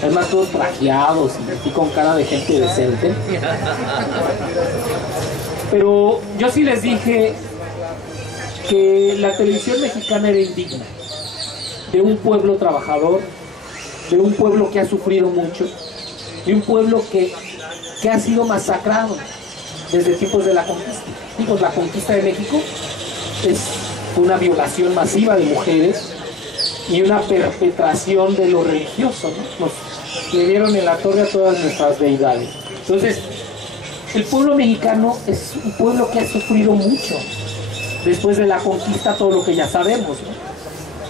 además todos trajeados y con cara de gente decente. Pero yo sí les dije que la televisión mexicana era indigna de un pueblo trabajador, de un pueblo que ha sufrido mucho, de un pueblo que ha sido masacrado desde tiempos de la conquista. Digo, la conquista de México es una violación masiva de mujeres y una perpetración de lo religioso, ¿no? Nos le dieron en la torre a todas nuestras deidades. Entonces, el pueblo mexicano es un pueblo que ha sufrido mucho después de la conquista, todo lo que ya sabemos, ¿no?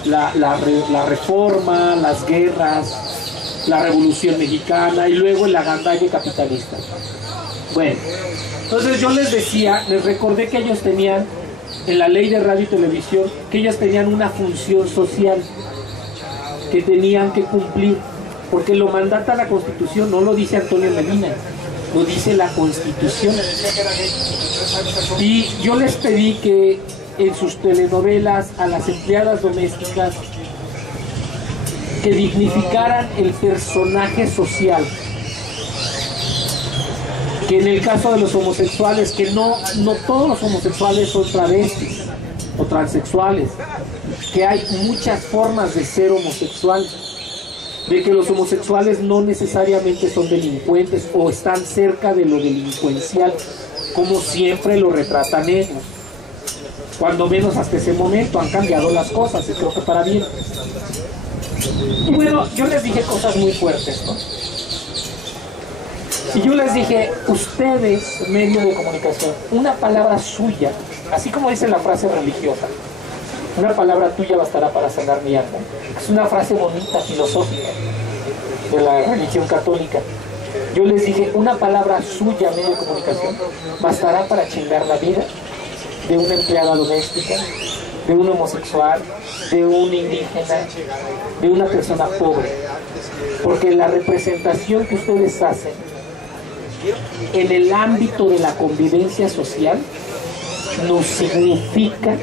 La reforma, las guerras, la revolución mexicana y luego el agandalle capitalista. Bueno, entonces yo les decía, les recordé que ellos tenían, en la ley de radio y televisión, que ellos tenían una función social que tenían que cumplir, porque lo mandata la Constitución, no lo dice Antonio Medina, lo dice la Constitución. Y yo les pedí que en sus telenovelas a las empleadas domésticas que dignificaran el personaje social, que en el caso de los homosexuales, que no todos los homosexuales son travestis o transexuales, que hay muchas formas de ser homosexual, de que los homosexuales no necesariamente son delincuentes o están cerca de lo delincuencial, como siempre lo retratan ellos. Cuando menos hasta ese momento han cambiado las cosas, y creo que para bien. Y bueno, yo les dije cosas muy fuertes, ¿no? Y yo les dije, ustedes, medio de comunicación, una palabra suya, así como dice la frase religiosa, una palabra tuya bastará para sanar mi alma. Es una frase bonita, filosófica, de la religión católica. Yo les dije, una palabra suya, medio de comunicación, bastará para chingar la vida de una empleada doméstica, de un homosexual, de un indígena, de una persona pobre. Porque la representación que ustedes hacen en el ámbito de la convivencia social nos significa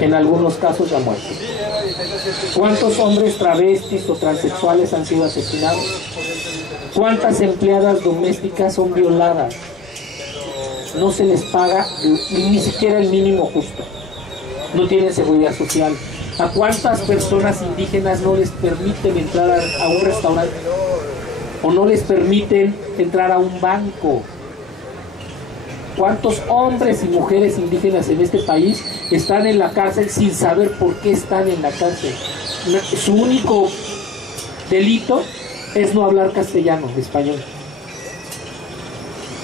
en algunos casos la muerte. ¿Cuántos hombres travestis o transexuales han sido asesinados? ¿Cuántas empleadas domésticas son violadas? No se les paga ni siquiera el mínimo justo. No tienen seguridad social. ¿A cuántas personas indígenas no les permiten entrar a un restaurante? ¿O no les permiten entrar a un banco? ¿Cuántos hombres y mujeres indígenas en este país están en la cárcel sin saber por qué están en la cárcel? Su único delito es no hablar castellano, español.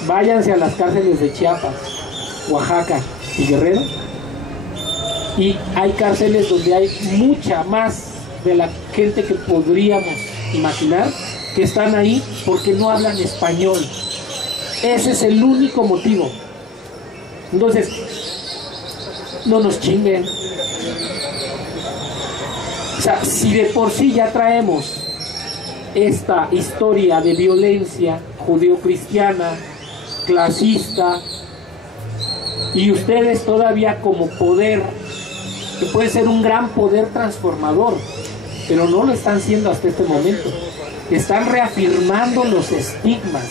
Váyanse a las cárceles de Chiapas, Oaxaca y Guerrero, y hay cárceles donde hay mucha más de la gente que podríamos imaginar, que están ahí porque no hablan español. Ese es el único motivo. Entonces, no nos chinguen. O sea, si de por sí ya traemos esta historia de violencia judeocristiana, clasista, y ustedes todavía como poder, que puede ser un gran poder transformador, pero no lo están siendo hasta este momento. Están reafirmando los estigmas.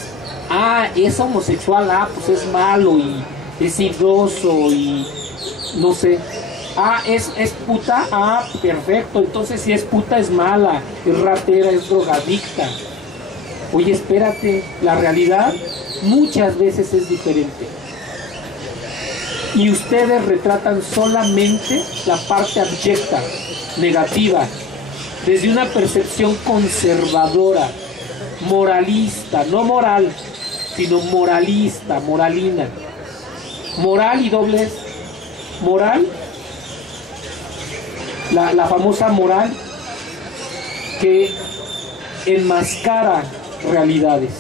Ah, es homosexual, ah, pues es malo y es idoso y no sé. Ah, es puta, ah, perfecto, entonces si es puta es mala, es ratera, es drogadicta. Oye, espérate, la realidad muchas veces es diferente. Y ustedes retratan solamente la parte abyecta, negativa, desde una percepción conservadora, moralista, no moral, sino moralista, moralina. Moral y dobles. Moral, la famosa moral que enmascara realidades.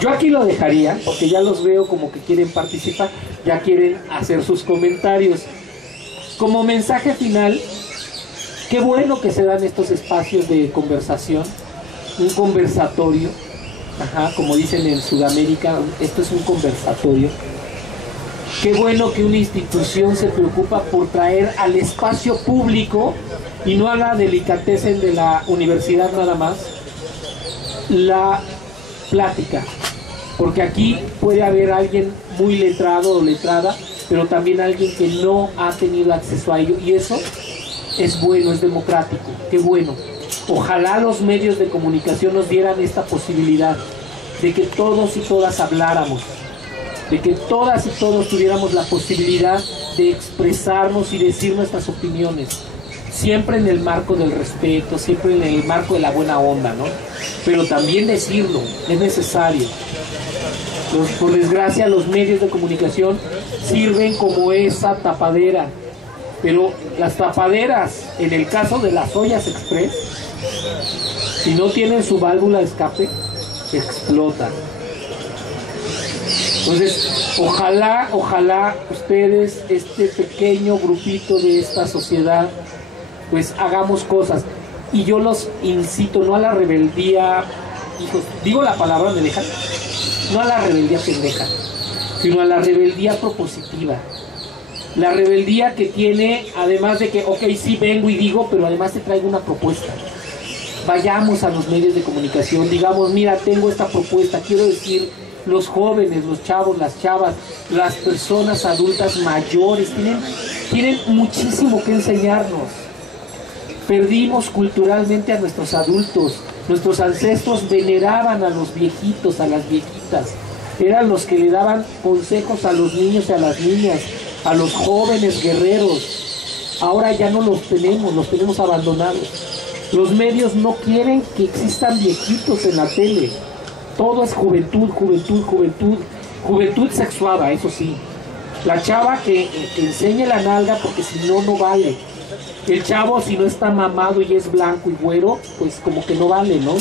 Yo aquí lo dejaría, porque ya los veo como que quieren participar, ya quieren hacer sus comentarios. Como mensaje final, qué bueno que se dan estos espacios de conversación, un conversatorio, como dicen en Sudamérica, esto es un conversatorio. Qué bueno que una institución se preocupa por traer al espacio público, y no a la delicatessen de la universidad nada más, la plática. Porque aquí puede haber alguien muy letrado o letrada pero también alguien que no ha tenido acceso a ello, y eso es bueno, es democrático, qué bueno. Ojalá los medios de comunicación nos dieran esta posibilidad de que todos y todas habláramos, de que todas y todos tuviéramos la posibilidad de expresarnos y decir nuestras opiniones, siempre en el marco del respeto, siempre en el marco de la buena onda, ¿no? Pero también decirlo, es necesario. Por desgracia, los medios de comunicación sirven como esa tapadera, pero las tapaderas, en el caso de las ollas express, si no tienen su válvula de escape, explotan. Entonces, ojalá ustedes, este pequeño grupito de esta sociedad, pues hagamos cosas. Y yo los incito, no a la rebeldía, hijos, digo la palabra, me dejan, no a la rebeldía pendeja, sino a la rebeldía propositiva. La rebeldía que tiene, además de que, ok, sí vengo y digo, pero además te traigo una propuesta. Vayamos a los medios de comunicación, digamos, mira, tengo esta propuesta, quiero decir, los jóvenes, los chavos, las chavas, las personas adultas mayores, tienen muchísimo que enseñarnos. Perdimos culturalmente a nuestros adultos. Nuestros ancestros veneraban a los viejitos, a las viejitas. Eran los que le daban consejos a los niños y a las niñas, a los jóvenes guerreros. Ahora ya no los tenemos abandonados. Los medios no quieren que existan viejitos en la tele. Todo es juventud, juventud, juventud. Juventud sexuada, eso sí. La chava que enseñe la nalga porque si no, no vale. El chavo, si no está mamado y es blanco y güero, pues como que no vale, ¿no?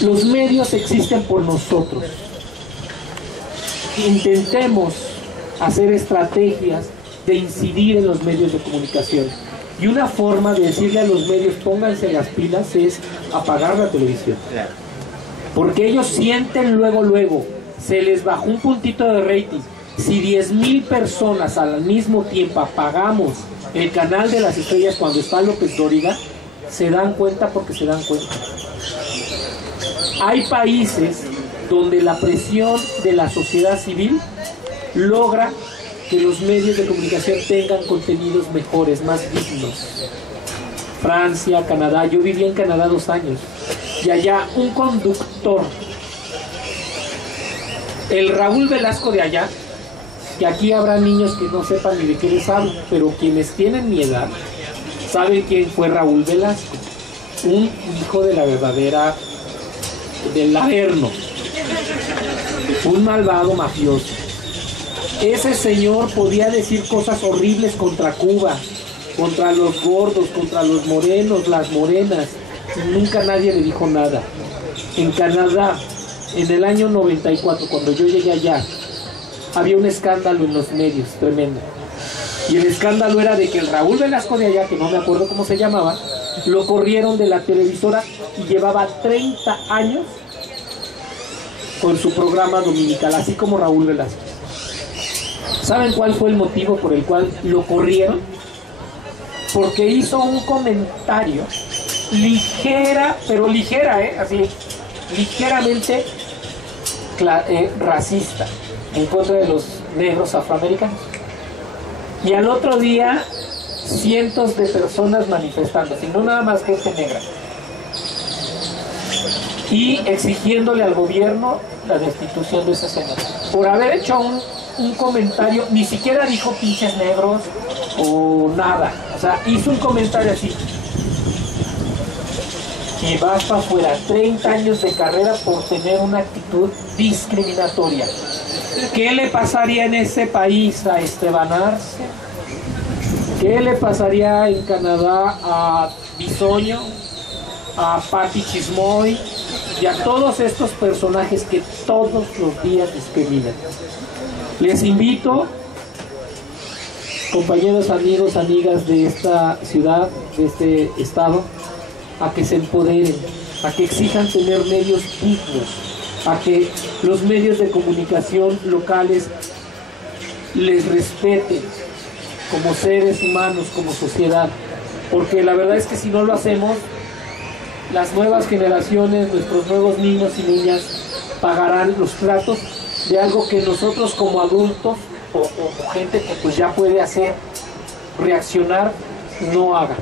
Los medios existen por nosotros. Intentemos hacer estrategias de incidir en los medios de comunicación. Y una forma de decirle a los medios, pónganse las pilas, es apagar la televisión. Porque ellos sienten luego, se les bajó un puntito de rating. Si 10,000 personas al mismo tiempo apagamos el canal de las estrellas cuando está López Dóriga, se dan cuenta porque se dan cuenta. Hay países donde la presión de la sociedad civil logra que los medios de comunicación tengan contenidos mejores, más dignos. Francia, Canadá, yo viví en Canadá 2 años, y allá un conductor, el Raúl Velasco de allá, que aquí habrá niños que no sepan ni de qué les hablo, pero quienes tienen mi edad saben quién fue Raúl Velasco, un hijo de la verdadera, del Averno, un malvado mafioso. Ese señor podía decir cosas horribles contra Cuba, contra los gordos, contra los morenos, las morenas, y nunca nadie le dijo nada. En Canadá, en el año 94, cuando yo llegué allá, había un escándalo en los medios, tremendo. Y el escándalo era de que el Raúl Velasco de allá, que no me acuerdo cómo se llamaba, lo corrieron de la televisora y llevaba 30 años con su programa dominical, así como Raúl Velasco. ¿Saben cuál fue el motivo por el cual lo corrieron? Porque hizo un comentario así, ligeramente racista en contra de los negros afroamericanos. Y al otro día, cientos de personas manifestándose, y no nada más gente negra, y exigiéndole al gobierno la destitución de ese senador por haber hecho un comentario. Ni siquiera dijo pinches negros o nada, o sea, hizo un comentario así, y vas para afuera. 30 años de carrera por tener una actitud discriminatoria. ¿Qué le pasaría en ese país a Esteban Arce? ¿Qué le pasaría en Canadá a Bisoño, a Patti Chismoy y a todos estos personajes que todos los días discriminan? Les invito, compañeros, amigos, amigas de esta ciudad, de este estado, a que se empoderen, a que exijan tener medios dignos, a que los medios de comunicación locales les respeten como seres humanos, como sociedad, porque la verdad es que si no lo hacemos, las nuevas generaciones, nuestros nuevos niños y niñas pagarán los platos de algo que nosotros como adultos o gente que pues ya puede hacer, reaccionar, no haga.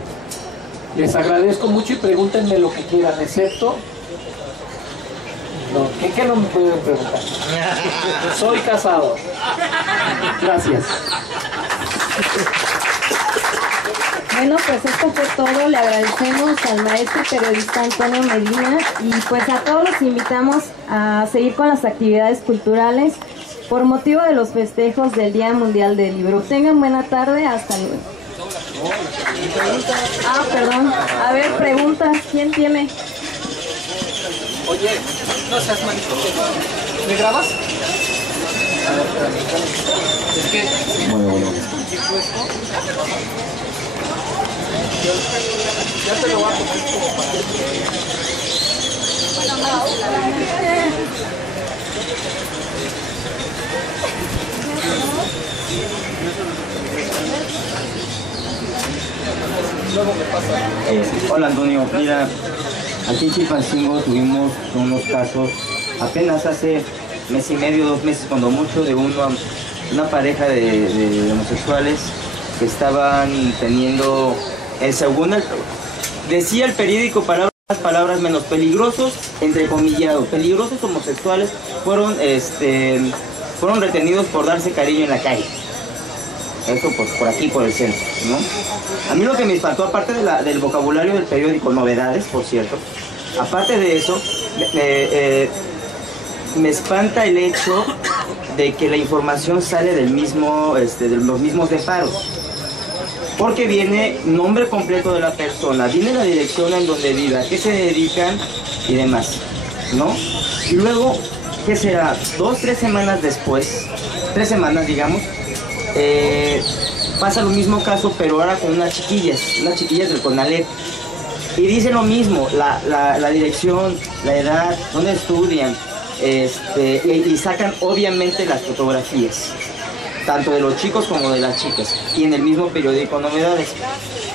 Les agradezco mucho y pregúntenme lo que quieran, excepto... No, ¿qué no me pueden preguntar? Soy casado. Gracias. Bueno, pues esto fue todo. Le agradecemos al maestro y periodista Antonio Medina y pues a todos los invitamos a seguir con las actividades culturales por motivo de los festejos del Día Mundial del Libro. Tengan buena tarde, hasta luego. Ah, perdón. A ver, preguntas. ¿Quién tiene? Oye, no seas malito. ¿Me grabas? A ver, espérame. Es que... Muy bueno. Ya te lo voy a tomar como para... Luego me pasa. Hola Antonio, mira, aquí en Chilpancingo tuvimos unos casos apenas hace mes y medio, 2 meses cuando mucho, de una pareja de homosexuales que estaban teniendo, según decía el periódico, palabras menos peligrosos, entrecomillado, peligrosos homosexuales fueron retenidos por darse cariño en la calle. Eso por aquí, por el centro, ¿no? A mí lo que me espantó, aparte del vocabulario del periódico, novedades, por cierto, aparte de eso, me espanta el hecho de que la información sale de los mismos deparos. Porque viene nombre completo de la persona, viene la dirección en donde vive, a qué se dedican y demás, ¿no? Y luego, ¿qué será? 2, 3 semanas después, 3 semanas digamos, pasa lo mismo caso, pero ahora con unas chiquillas del CONALEP. Y dice lo mismo, la dirección, la edad, dónde estudian, y sacan obviamente las fotografías, tanto de los chicos como de las chicas, y en el mismo periódico Novedades.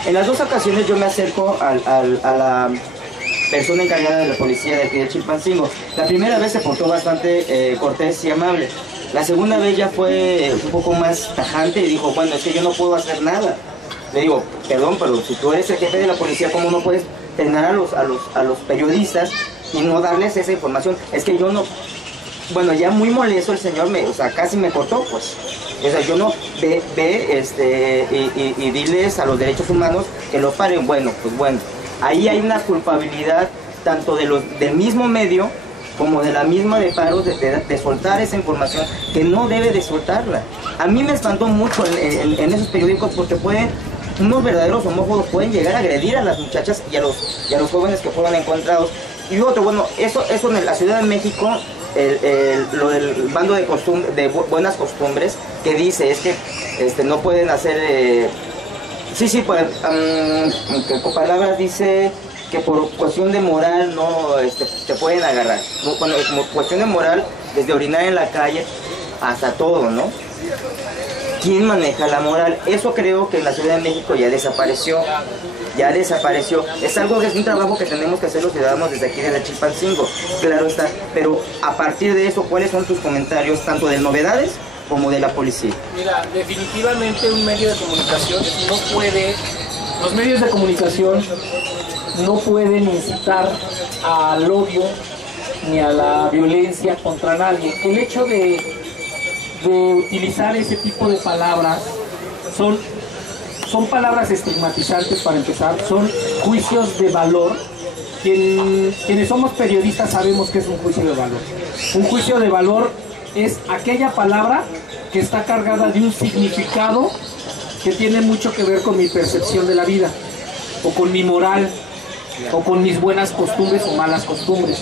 En las 2 ocasiones yo me acerco a la persona encargada de la policía de aquí de Chilpancingo. La primera vez se portó bastante cortés y amable. La segunda vez ya fue un poco más tajante y dijo, bueno, es que yo no puedo hacer nada. Le digo, perdón, pero si tú eres el jefe de la policía, ¿cómo no puedes tener a los periodistas y no darles esa información? Es que yo no... Bueno, ya muy molesto el señor, casi me cortó, pues. O sea, yo no y diles a los derechos humanos que lo paren. Bueno, pues bueno, ahí hay una culpabilidad tanto del mismo medio como de la misma de paros de soltar esa información que no debe de soltarla. A mí me espantó mucho en esos periódicos porque unos verdaderos homófobos pueden llegar a agredir a las muchachas y a los jóvenes que fueron encontrados. Y otro, bueno, eso en la Ciudad de México, lo del bando de buenas costumbres, que dice es que no pueden hacer, pues, con palabras dice que por cuestión de moral no te pueden agarrar. Bueno, como cuestión de moral, desde orinar en la calle hasta todo, ¿no? ¿Quién maneja la moral? Eso creo que en la Ciudad de México ya desapareció. Es algo que es un trabajo que tenemos que hacer los ciudadanos desde aquí, desde Chilpancingo, claro está. Pero a partir de eso, ¿cuáles son tus comentarios tanto de Novedades como de la policía? Mira, definitivamente un medio de comunicación no puede... Los medios de comunicación no pueden incitar al odio ni a la violencia contra nadie. El hecho de utilizar ese tipo de palabras son palabras estigmatizantes para empezar, son juicios de valor. Quienes somos periodistas sabemos que es un juicio de valor. Un juicio de valor es aquella palabra que está cargada de un significado que tiene mucho que ver con mi percepción de la vida, o con mi moral, o con mis buenas costumbres o malas costumbres.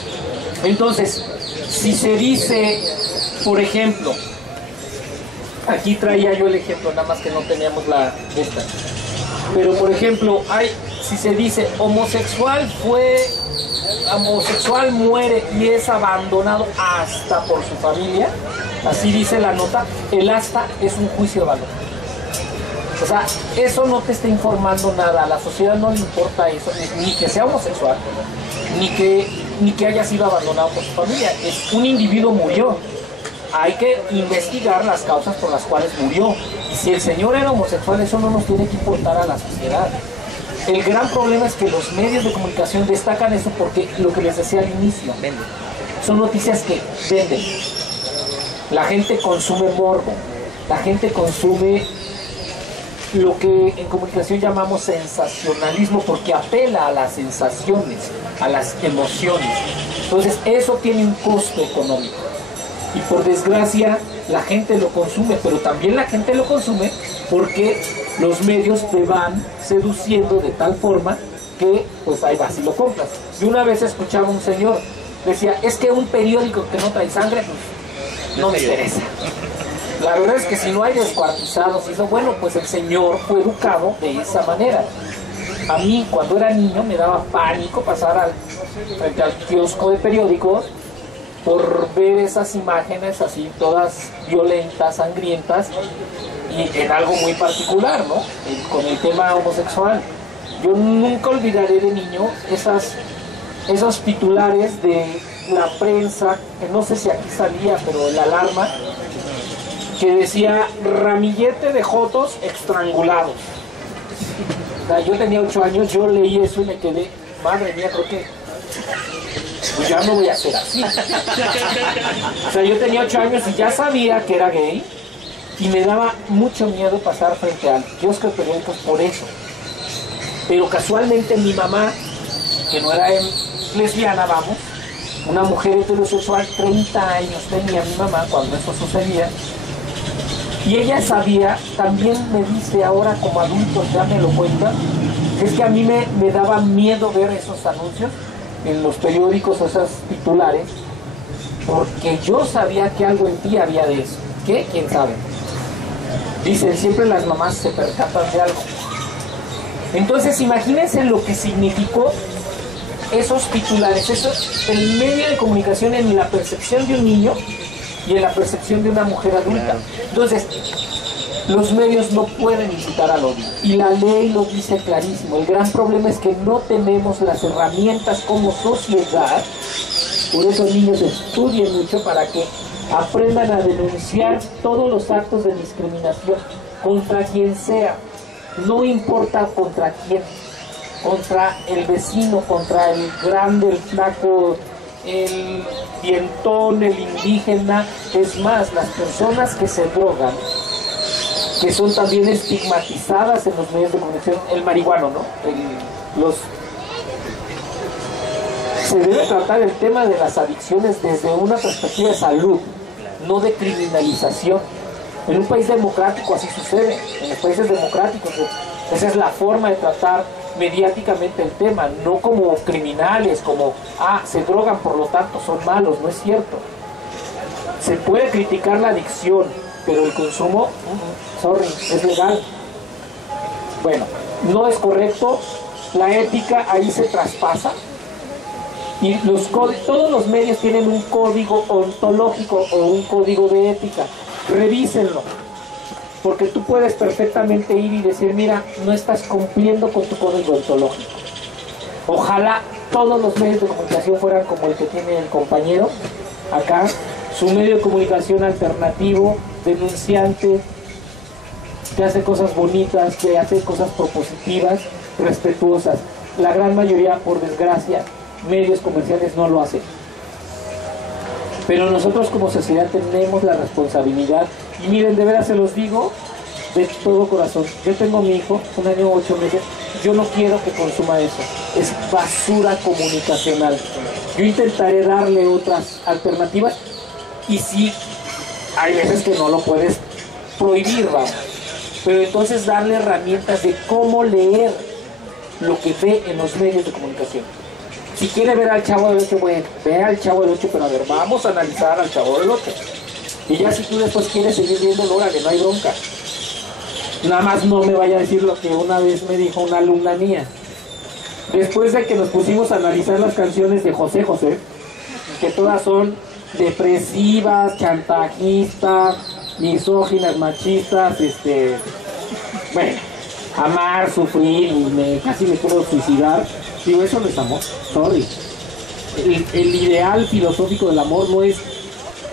Entonces, si se dice, por ejemplo, aquí traía yo el ejemplo, nada más que no teníamos esta. Pero por ejemplo, si se dice homosexual muere y es abandonado hasta por su familia, así dice la nota, el hasta es un juicio de valor. O sea, eso no te está informando nada, a la sociedad no le importa eso, ni que sea homosexual, ni que haya sido abandonado por su familia. Un individuo murió. hay que investigar las causas por las cuales murió. Y si el señor era homosexual, eso no nos tiene que importar a la sociedad. El gran problema es que los medios de comunicación destacan eso porque lo que les decía al inicio, son noticias que venden. La gente consume morbo, la gente consume lo que en comunicación llamamos sensacionalismo, porque apela a las sensaciones, a las emociones. Entonces eso tiene un costo económico y por desgracia la gente lo consume, pero también la gente lo consume porque los medios te van seduciendo de tal forma que pues ahí vas y lo compras. Y una vez escuchaba un señor, decía, es que un periódico que no trae sangre pues no me interesa. La verdad es que si no hay descuartizados, y eso, bueno, pues el señor fue educado de esa manera. A mí, cuando era niño, me daba pánico pasar frente al kiosco de periódicos por ver esas imágenes así, todas violentas, sangrientas, y en algo muy particular, ¿no? Con el tema homosexual. Yo nunca olvidaré de niño esos titulares de la prensa, que no sé si aquí salía, pero el Alarma, que decía ramillete de jotos estrangulados. O sea, yo tenía 8 años, yo leí eso y me quedé, madre mía, creo que pues ya no voy a ser así. O sea, yo tenía 8 años y ya sabía que era gay y me daba mucho miedo pasar frente al kiosco de periódicos por eso. Pero casualmente mi mamá, que no era lesbiana, vamos, una mujer heterosexual, 30 años tenía mi mamá cuando eso sucedía, y ella sabía, también me dice ahora como adulto, ya me lo cuenta, es que a mí me daba miedo ver esos anuncios en los periódicos, esos titulares, porque yo sabía que algo en ti había de eso. ¿Qué? ¿Quién sabe? Dicen, siempre las mamás se percatan de algo. Entonces imagínense lo que significó esos titulares, eso, el medio de comunicación en la percepción de un niño y en la percepción de una mujer adulta. Entonces, los medios no pueden incitar al odio. Y la ley lo dice clarísimo. El gran problema es que no tenemos las herramientas como sociedad. Por eso niños estudien mucho para que aprendan a denunciar todos los actos de discriminación contra quien sea. No importa contra quién. Contra el vecino, contra el grande, el flaco, el dientón, el indígena. Es más, las personas que se drogan, que son también estigmatizadas en los medios de comunicación, el marihuano, ¿no? Se debe tratar el tema de las adicciones desde una perspectiva de salud, no de criminalización. En un país democrático así sucede, en los países democráticos esa es la forma de tratar mediáticamente el tema, no como criminales, como, se drogan por lo tanto son malos, no es cierto. Se puede criticar la adicción, pero el consumo, es legal. Bueno, no es correcto, la ética ahí se traspasa, y todos los medios tienen un código ontológico o un código de ética, revísenlo. Porque tú puedes perfectamente ir y decir, mira, no estás cumpliendo con tu código ontológico. Ojalá todos los medios de comunicación fueran como el que tiene el compañero acá, su medio de comunicación alternativo, denunciante, que hace cosas bonitas, que hace cosas propositivas, respetuosas. La gran mayoría, por desgracia, medios comerciales no lo hacen. Pero nosotros como sociedad tenemos la responsabilidad, y miren, de veras se los digo de todo corazón. Yo tengo a mi hijo, 1 año 8 meses, yo no quiero que consuma eso, es basura comunicacional. Yo intentaré darle otras alternativas, y sí, hay veces que no lo puedes prohibir, vamos, pero entonces darle herramientas de cómo leer lo que ve en los medios de comunicación. Si quiere ver al Chavo del 8, bueno, vea al Chavo del 8, pero a ver, vamos a analizar al Chavo del 8. Y ya si tú después quieres seguir viendo, órale, no hay bronca. Nada más no me vaya a decir lo que una vez me dijo una alumna mía. Después de que nos pusimos a analizar las canciones de José José, que todas son depresivas, chantajistas, misóginas, machistas, bueno, amar, sufrir, y casi me quiero suicidar. Digo, eso no es amor, sorry. El ideal filosófico del amor no es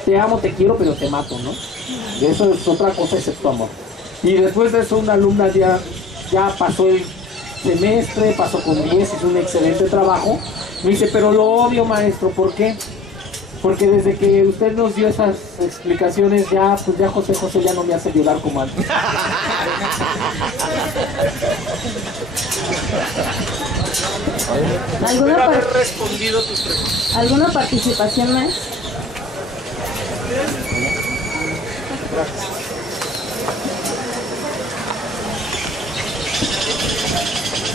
te amo, te quiero, pero te mato, ¿no? Eso es otra cosa excepto amor. Y después de eso una alumna ya pasó el semestre, pasó con 10, hizo un excelente trabajo. Me dice, pero lo odio, maestro, ¿por qué? Porque desde que usted nos dio esas explicaciones ya José ya no me hace llorar como antes. ¿Alguna participación más?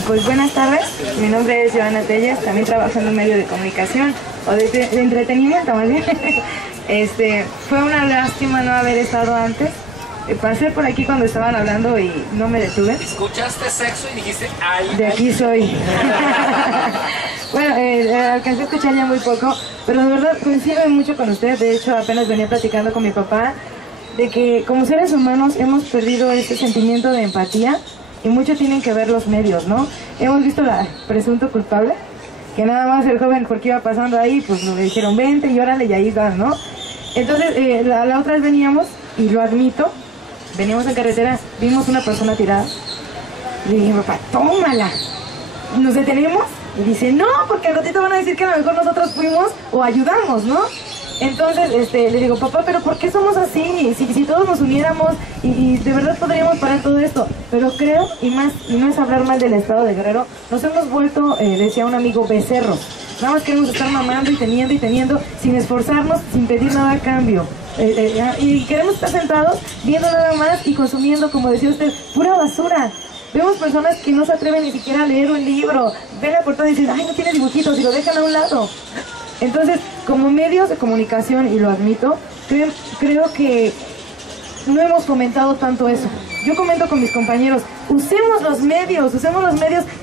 Pues buenas tardes, mi nombre es Joana Telles, también trabajo en un medio de comunicación, o de entretenimiento más bien. Fue una lástima no haber estado antes. Pasé por aquí cuando estaban hablando y no me detuve. ¿Escuchaste sexo y dijiste ay? De aquí soy. Bueno, alcancé a escuchar ya muy poco, pero de verdad coincido mucho con usted. De hecho, apenas venía platicando con mi papá de que como seres humanos hemos perdido ese sentimiento de empatía y mucho tienen que ver los medios, ¿no? Hemos visto la presunto culpable, que nada más el joven porque iba pasando ahí, pues le dijeron vente y órale y ahí van, ¿no? Entonces, la otra vez veníamos, y lo admito, veníamos en carretera, vimos una persona tirada. Le dije, papá, tómala. Nos detenemos y dice, no, porque al ratito van a decir que a lo mejor nosotros fuimos o ayudamos, ¿no? Entonces, le digo, papá, pero ¿por qué somos así? Si todos nos uniéramos y de verdad podríamos parar todo esto. Pero creo, y no es hablar mal del estado de Guerrero, nos hemos vuelto, decía un amigo, becerros. Nada más queremos estar mamando y teniendo, sin esforzarnos, sin pedir nada a cambio. Y queremos estar sentados, viendo nada más y consumiendo, como decía usted, pura basura. Vemos personas que no se atreven ni siquiera a leer un libro, ven la portada y dicen, ay, no tiene dibujitos, y lo dejan a un lado. Entonces, como medios de comunicación, y lo admito, creo que no hemos fomentado tanto eso. Yo comento con mis compañeros, usemos los medios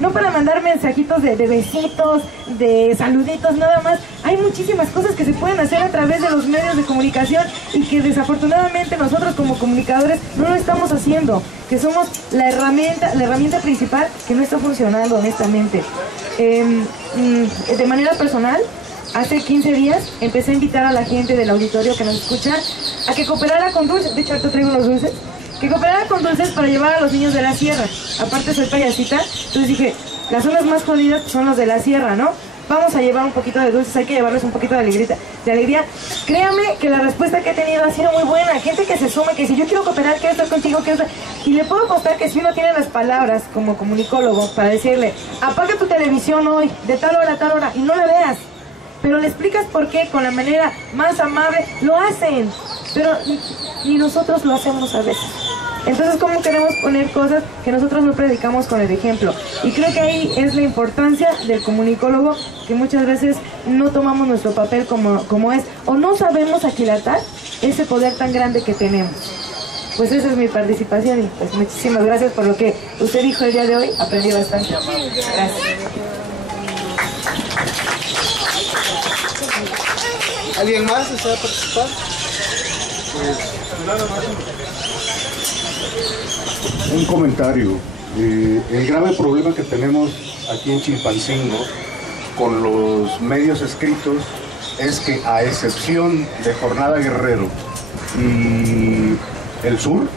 no para mandar mensajitos de besitos, de saluditos, nada más. Hay muchísimas cosas que se pueden hacer a través de los medios de comunicación y que desafortunadamente nosotros como comunicadores no lo estamos haciendo, que somos la herramienta principal que no está funcionando honestamente. De manera personal, hace 15 días empecé a invitar a la gente del auditorio que nos escucha a que cooperara con dulces. De hecho, ahorita traigo unos dulces. Que cooperara con dulces para llevar a los niños de la sierra. Aparte soy payasita, entonces dije, las zonas más jodidas son los de la sierra, ¿no? Vamos a llevar un poquito de dulces, hay que llevarles un poquito de alegría. Créame que la respuesta que he tenido ha sido muy buena. Gente que se suma, que si yo quiero cooperar, quiero estar contigo, quiero estar... Y le puedo apostar que si uno tiene las palabras como comunicólogo para decirle, apaga tu televisión hoy, de tal hora a tal hora, y no la veas. Pero le explicas por qué, con la manera más amable, lo hacen. Pero ni nosotros lo hacemos a veces. Entonces, ¿cómo queremos poner cosas que nosotros no predicamos con el ejemplo? Y creo que ahí es la importancia del comunicólogo, que muchas veces no tomamos nuestro papel como es, o no sabemos aquilatar ese poder tan grande que tenemos. Pues esa es mi participación y pues muchísimas gracias por lo que usted dijo el día de hoy, aprendí bastante. Gracias. ¿Alguien más desea participar? Pues nada más. Un comentario. El grave problema que tenemos aquí en Chilpancingo con los medios escritos es que, a excepción de Jornada Guerrero y El Sur,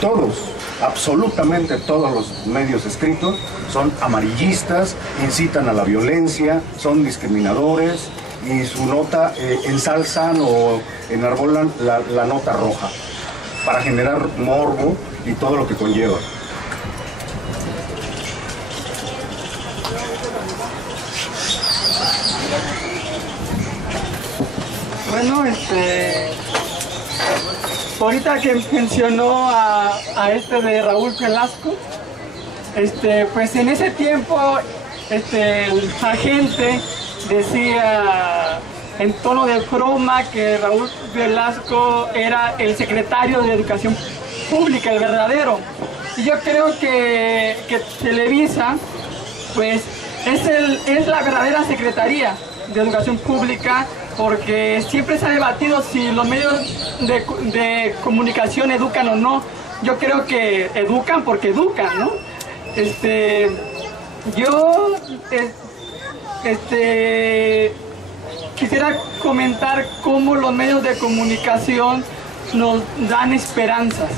todos, absolutamente todos los medios escritos son amarillistas, incitan a la violencia, son discriminadores y su nota ensalzan o enarbolan la nota roja para generar morbo y todo lo que conlleva. Bueno, ahorita que mencionó a este de Raúl Velasco, pues en ese tiempo la gente decía en tono de broma que Raúl Velasco era el secretario de Educación Pública, el verdadero. Y yo creo que Televisa pues es la verdadera Secretaría de Educación Pública, porque siempre se ha debatido si los medios de comunicación educan o no. Yo creo que educan porque educan, ¿no? quisiera comentar cómo los medios de comunicación nos dan esperanzas.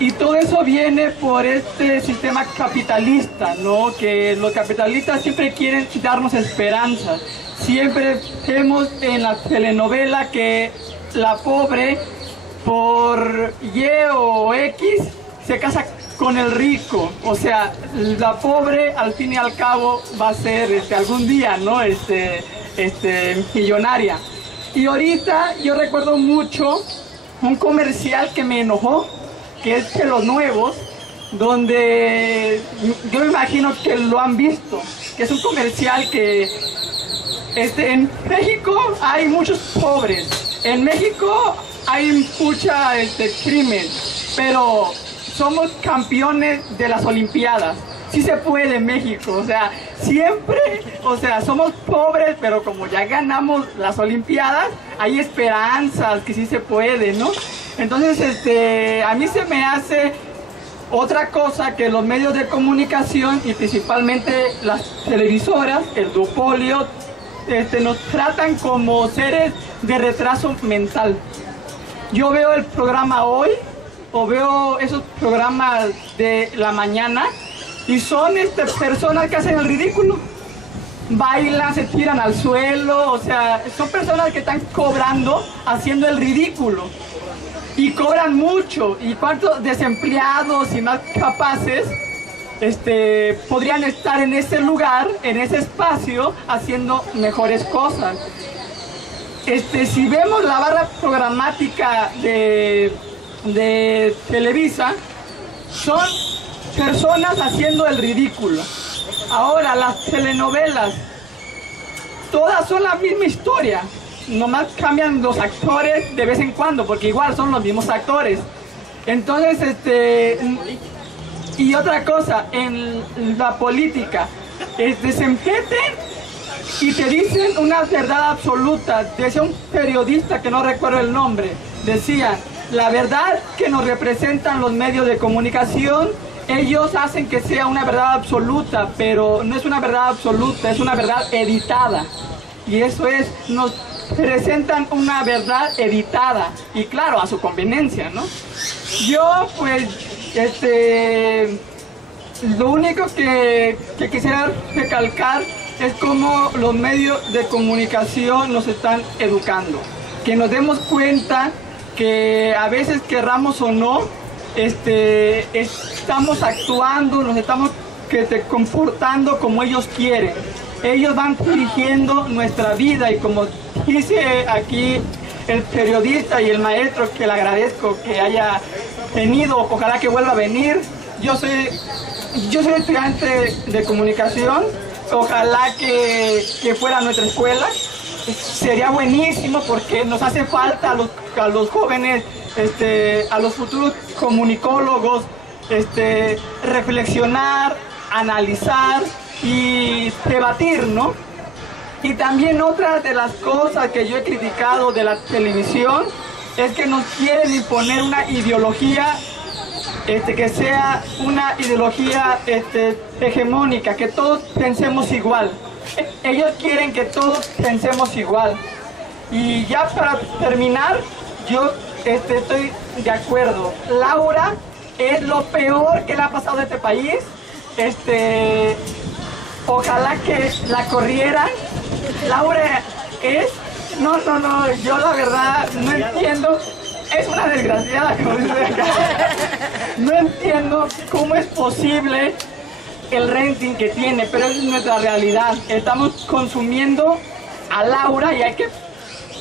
Y todo eso viene por este sistema capitalista, ¿no? Que los capitalistas siempre quieren darnos esperanzas. Siempre vemos en la telenovela que la pobre por Y o X se casa con el rico. O sea, la pobre al fin y al cabo va a ser algún día, ¿no? Millonaria. Y ahorita yo recuerdo mucho un comercial que me enojó, que es de los nuevos, donde yo me imagino que lo han visto, que es un comercial que en México hay muchos pobres, en México hay mucha crimen, pero somos campeones de las Olimpiadas. Sí se puede en México, o sea, siempre, o sea, somos pobres, pero como ya ganamos las Olimpiadas, hay esperanzas que sí se puede, ¿no? Entonces, a mí se me hace otra cosa que los medios de comunicación y principalmente las televisoras, el duopolio, nos tratan como seres de retraso mental. Yo veo el programa Hoy, o veo esos programas de la mañana, y son personas que hacen el ridículo, bailan, se tiran al suelo, o sea, son personas que están cobrando, haciendo el ridículo, y cobran mucho. ¿Y cuántos desempleados y más capaces podrían estar en ese lugar, en ese espacio, haciendo mejores cosas? Si vemos la barra programática de Televisa, son personas haciendo el ridículo. Ahora, las telenovelas, todas son la misma historia, nomás cambian los actores de vez en cuando, porque igual son los mismos actores. Entonces, y otra cosa, en la política, se meten y te dicen una verdad absoluta. Decía un periodista que no recuerdo el nombre, decía: la verdad que nos representan los medios de comunicación, ellos hacen que sea una verdad absoluta, pero no es una verdad absoluta, es una verdad editada. Y eso es, nos presentan una verdad editada, y claro, a su conveniencia, ¿no? Yo, pues, lo único que quisiera recalcar es cómo los medios de comunicación nos están educando. Que nos demos cuenta que a veces, querramos o no, estamos actuando, nos estamos comportando como ellos quieren. Ellos van dirigiendo nuestra vida, y como dice aquí el periodista y el maestro, que le agradezco que haya venido, ojalá que vuelva a venir. Yo soy estudiante de comunicación, ojalá que fuera nuestra escuela. Sería buenísimo, porque nos hace falta a los jóvenes, a los futuros comunicólogos, reflexionar, analizar y debatir, ¿no? Y también otra de las cosas que yo he criticado de la televisión es que nos quieren imponer una ideología que sea una ideología hegemónica, que todos pensemos igual. Ellos quieren que todos pensemos igual. Y ya para terminar, yo estoy de acuerdo. Laura es lo peor que le ha pasado a este país. Ojalá que la corrieran. Laura es... No, yo la verdad no entiendo. Es una desgraciada, como dice acá. No entiendo cómo es posible el rating que tiene, pero es nuestra realidad. Estamos consumiendo a Laura, y hay que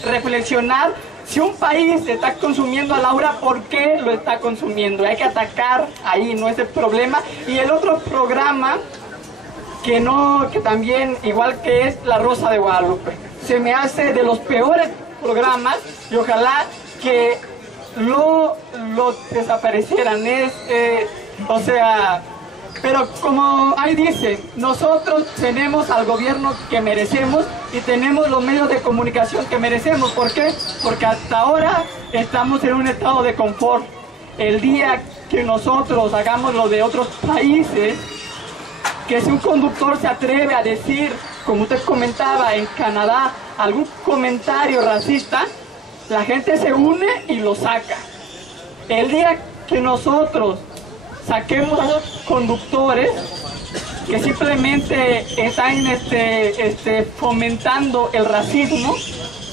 reflexionar. Si un país está consumiendo a Laura, ¿por qué lo está consumiendo? Hay que atacar ahí, no es el problema. Y el otro programa que también, igual que es La Rosa de Guadalupe, se me hace de los peores programas, y ojalá que lo desaparecieran. O sea, pero como ahí dice, nosotros tenemos al gobierno que merecemos, y tenemos los medios de comunicación que merecemos. ¿Por qué? Porque hasta ahora estamos en un estado de confort. El día que nosotros hagamos lo de otros países, que si un conductor se atreve a decir como usted comentaba, en Canadá, algún comentario racista, la gente se une y lo saca. El día que nosotros saquemos a los conductores que simplemente están fomentando el racismo,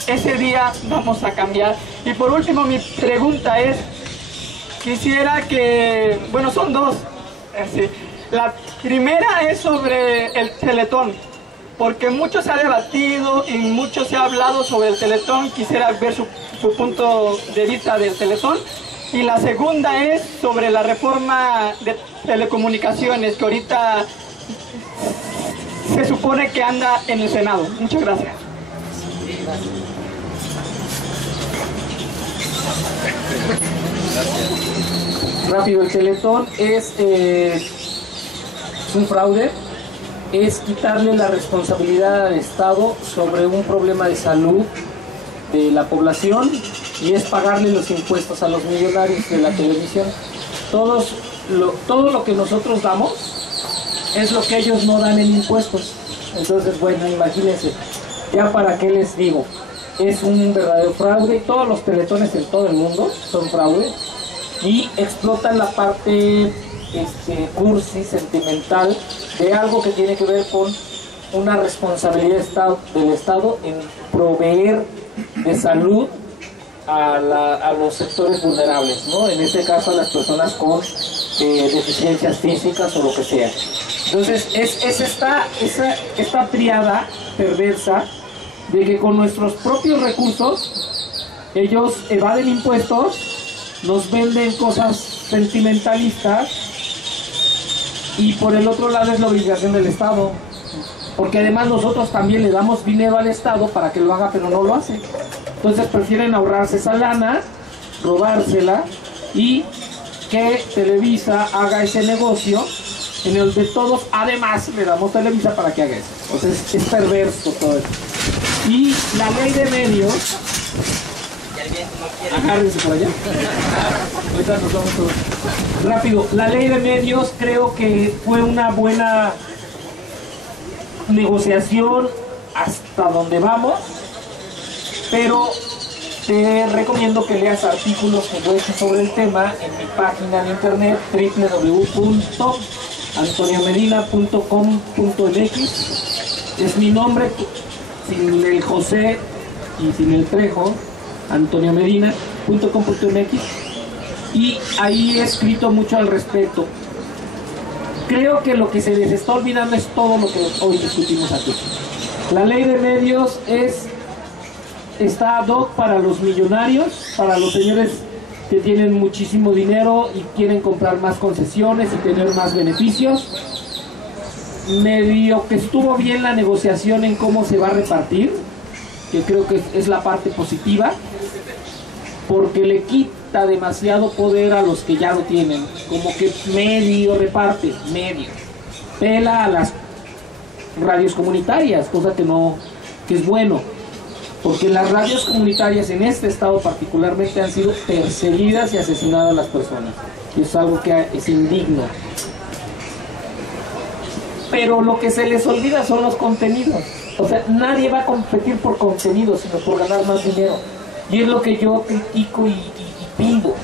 ese día vamos a cambiar. Y por último, mi pregunta es, quisiera que, bueno, son dos. La primera es sobre el Teletón, porque mucho se ha debatido y mucho se ha hablado sobre el Teletón. Quisiera ver su punto de vista del Teletón. Y la segunda es sobre la reforma de telecomunicaciones, que ahorita se supone que anda en el Senado. Muchas gracias. Rápido, el Teletón es un fraude, es quitarle la responsabilidad al Estado sobre un problema de salud de la población y es pagarle los impuestos a los millonarios de la televisión. Todo lo que nosotros damos es lo que ellos no dan en impuestos. Entonces, bueno, imagínense, ya para qué les digo, es un verdadero fraude. Todos los teletones en todo el mundo son fraudes y explotan la parte cursi, sentimental, de algo que tiene que ver con una responsabilidad del Estado en proveer de salud a los sectores vulnerables, ¿no? En este caso a las personas con deficiencias físicas o lo que sea. Entonces es esta triada perversa de que con nuestros propios recursos ellos evaden impuestos, nos venden cosas sentimentalistas y por el otro lado es la obligación del Estado, porque además nosotros también le damos dinero al Estado para que lo haga, pero no lo hace. Entonces prefieren ahorrarse esa lana, robársela y que Televisa haga ese negocio en el de todos, además le damos Televisa para que haga eso. Entonces es perverso todo eso. Y la ley de medios, agárrense por allá. Ahorita nos vamos todos. Rápido, la ley de medios creo que fue una buena negociación hasta donde vamos, pero te recomiendo que leas artículos que yo he hecho sobre el tema en mi página de internet www.antoniomedina.com.mx. es mi nombre sin el José y sin el Trejo, antoniomedina.com.mx, y ahí he escrito mucho al respecto. Creo que lo que se les está olvidando es todo lo que hoy discutimos aquí. La ley de medios está ad hoc para los millonarios, para los señores que tienen muchísimo dinero y quieren comprar más concesiones y tener más beneficios. Medio que estuvo bien la negociación en cómo se va a repartir, que creo que es la parte positiva, porque le quita demasiado poder a los que ya lo tienen, como que medio reparte, medio pela a las radios comunitarias, cosa que es bueno, porque las radios comunitarias en este estado particularmente han sido perseguidas y asesinadas las personas, y es algo que es indigno. Pero lo que se les olvida son los contenidos. O sea, nadie va a competir por contenido, sino por ganar más dinero. Y es lo que yo critico y pido.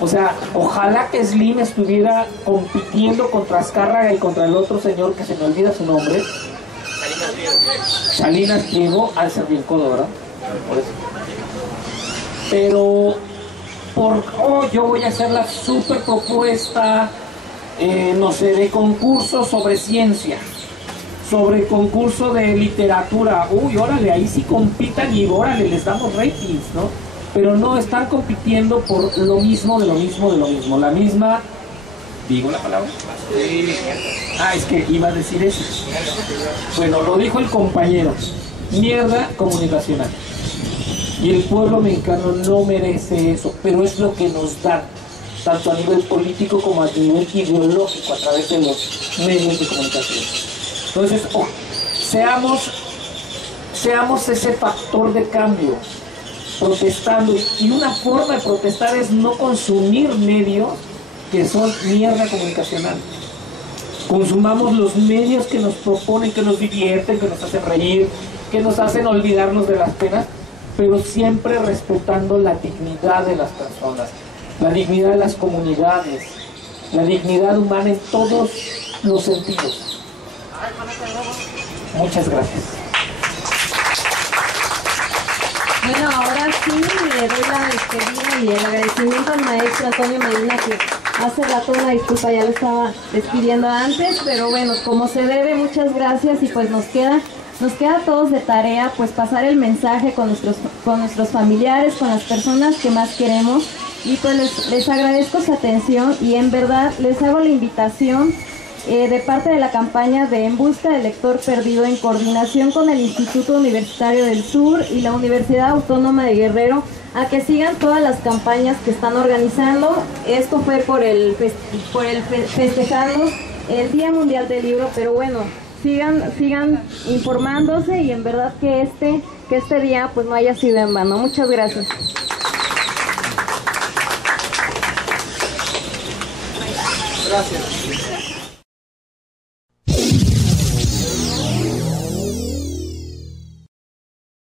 O sea, ojalá que Slim estuviera compitiendo contra Azcárraga y contra el otro señor que se me olvida su nombre. Salinas Pliego, al ser bien codo, ¿verdad? Por eso. Pero, yo voy a hacer la super propuesta, no sé, de concurso sobre ciencia, sobre concurso de literatura. Uy, órale, ahí sí compitan y órale, les damos ratings, ¿no? Pero no, están compitiendo por lo mismo, de lo mismo, de lo mismo. La misma, ¿digo la palabra? Es que iba a decir eso. Bueno, lo dijo el compañero. Mierda comunicacional. Y el pueblo mexicano no merece eso, pero es lo que nos dan, tanto a nivel político como a nivel ideológico, a través de los medios de comunicación. Entonces, seamos ese factor de cambio, protestando. Y una forma de protestar es no consumir medios que son mierda comunicacional. consumamos los medios que nos proponen, que nos divierten, que nos hacen reír, que nos hacen olvidarnos de las penas, pero siempre respetando la dignidad de las personas, la dignidad de las comunidades, la dignidad humana en todos los sentidos. Muchas gracias. Bueno, ahora sí le doy la despedida y el agradecimiento al maestro Antonio Medina, que hace rato, una disculpa, ya lo estaba despidiendo antes, pero bueno, como se debe, muchas gracias, y pues nos queda a todos de tarea pues pasar el mensaje con nuestros familiares, con las personas que más queremos, y pues les agradezco su atención, y en verdad les hago la invitación de parte de la campaña de En Busca del Lector Perdido, en coordinación con el Instituto Universitario del Sur y la Universidad Autónoma de Guerrero, a que sigan todas las campañas que están organizando. Esto fue por el festejando el Día Mundial del Libro, pero bueno, sigan informándose, y en verdad que este día pues no haya sido en vano. Muchas gracias. Gracias.